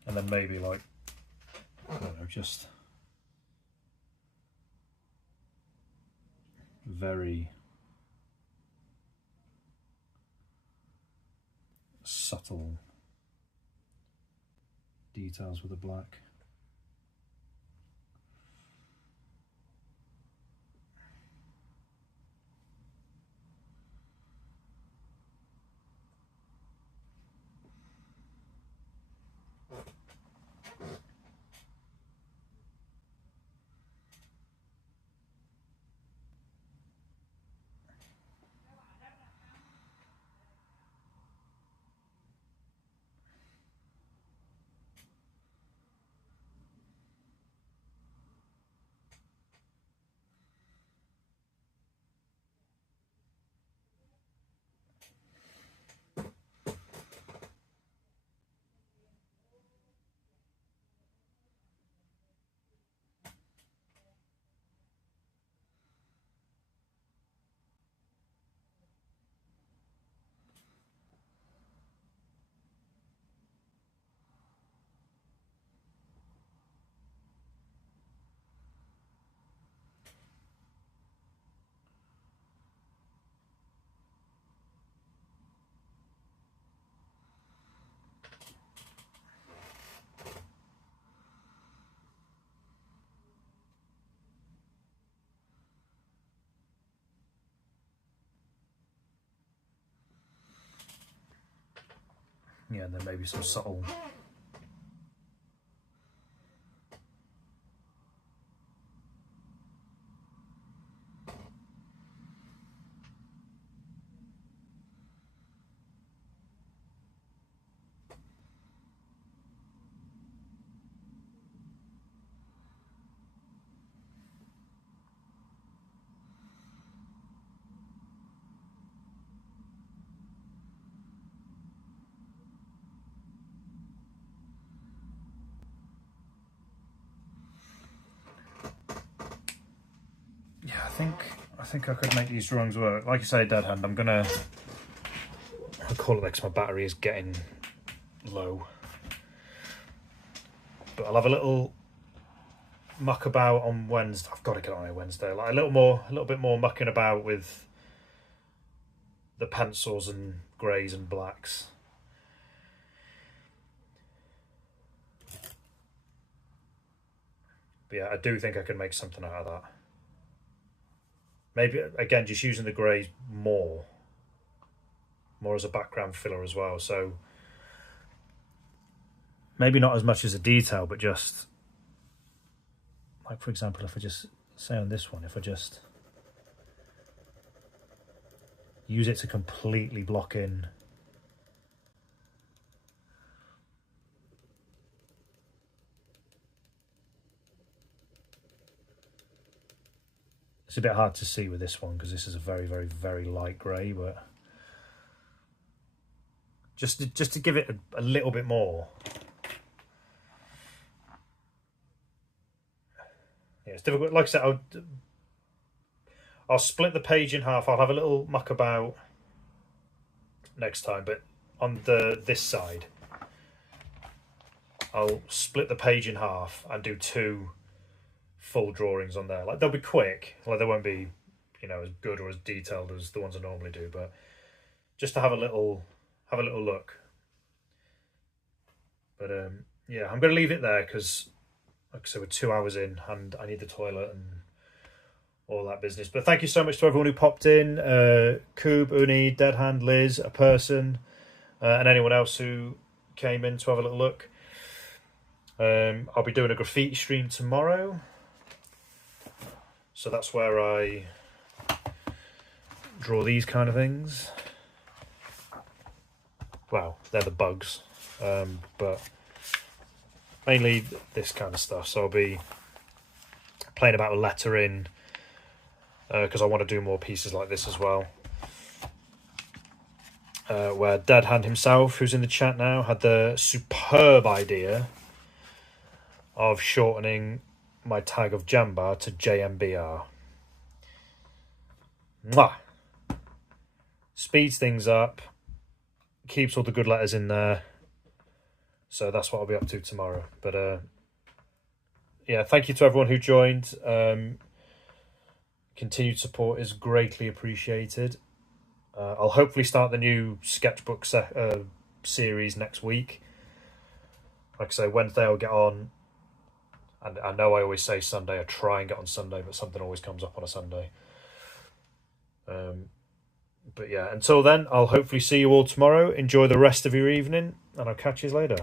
And then maybe like, I don't know, just very subtle details with the black. Yeah, and then maybe some subtle I think I could make these drawings work. Like you say, dead hand, I'm gonna call it because my battery is getting low. But I'll have a little muck about on Wednesday. I've got to get on a Wednesday. Like a little bit more mucking about with the pencils and greys and blacks. But yeah, I do think I can make something out of that. Maybe, again, just using the greys more as a background filler as well. So maybe not as much as a detail, but just, like for example, if I just say on this one, if I just use it to completely block in it's a bit hard to see with this one because this is a very, very, very light grey, but just to give it a little bit more. Yeah, it's difficult. Like I said, I'll split the page in half. I'll have a little muck about next time, but on this side, I'll split the page in half and do 2 full drawings on there. Like they'll be quick, like they won't be, as good or as detailed as the ones I normally do, but just to have a little look. But yeah, I'm going to leave it there because, like I said, we're 2 hours in and I need the toilet and all that business. But thank you so much to everyone who popped in. Coob, Uni, Dead Hand, Liz, a person, and anyone else who came in to have a little look. I'll be doing a graffiti stream tomorrow. So that's where I draw these kind of things. Well, they're the bugs, but mainly this kind of stuff. So I'll be playing about with lettering because I want to do more pieces like this as well. Where Dead Hand himself, who's in the chat now, had the superb idea of shortening my tag of Jambar to JMBR. Mwah! Speeds things up, keeps all the good letters in there. So that's what I'll be up to tomorrow. But yeah, thank you to everyone who joined. Continued support is greatly appreciated. I'll hopefully start the new sketchbook series next week. Like I say, Wednesday I'll get on. And I know I always say Sunday, I try and get on Sunday, but something always comes up on a Sunday. But yeah, until then, I'll hopefully see you all tomorrow. Enjoy the rest of your evening, and I'll catch you later.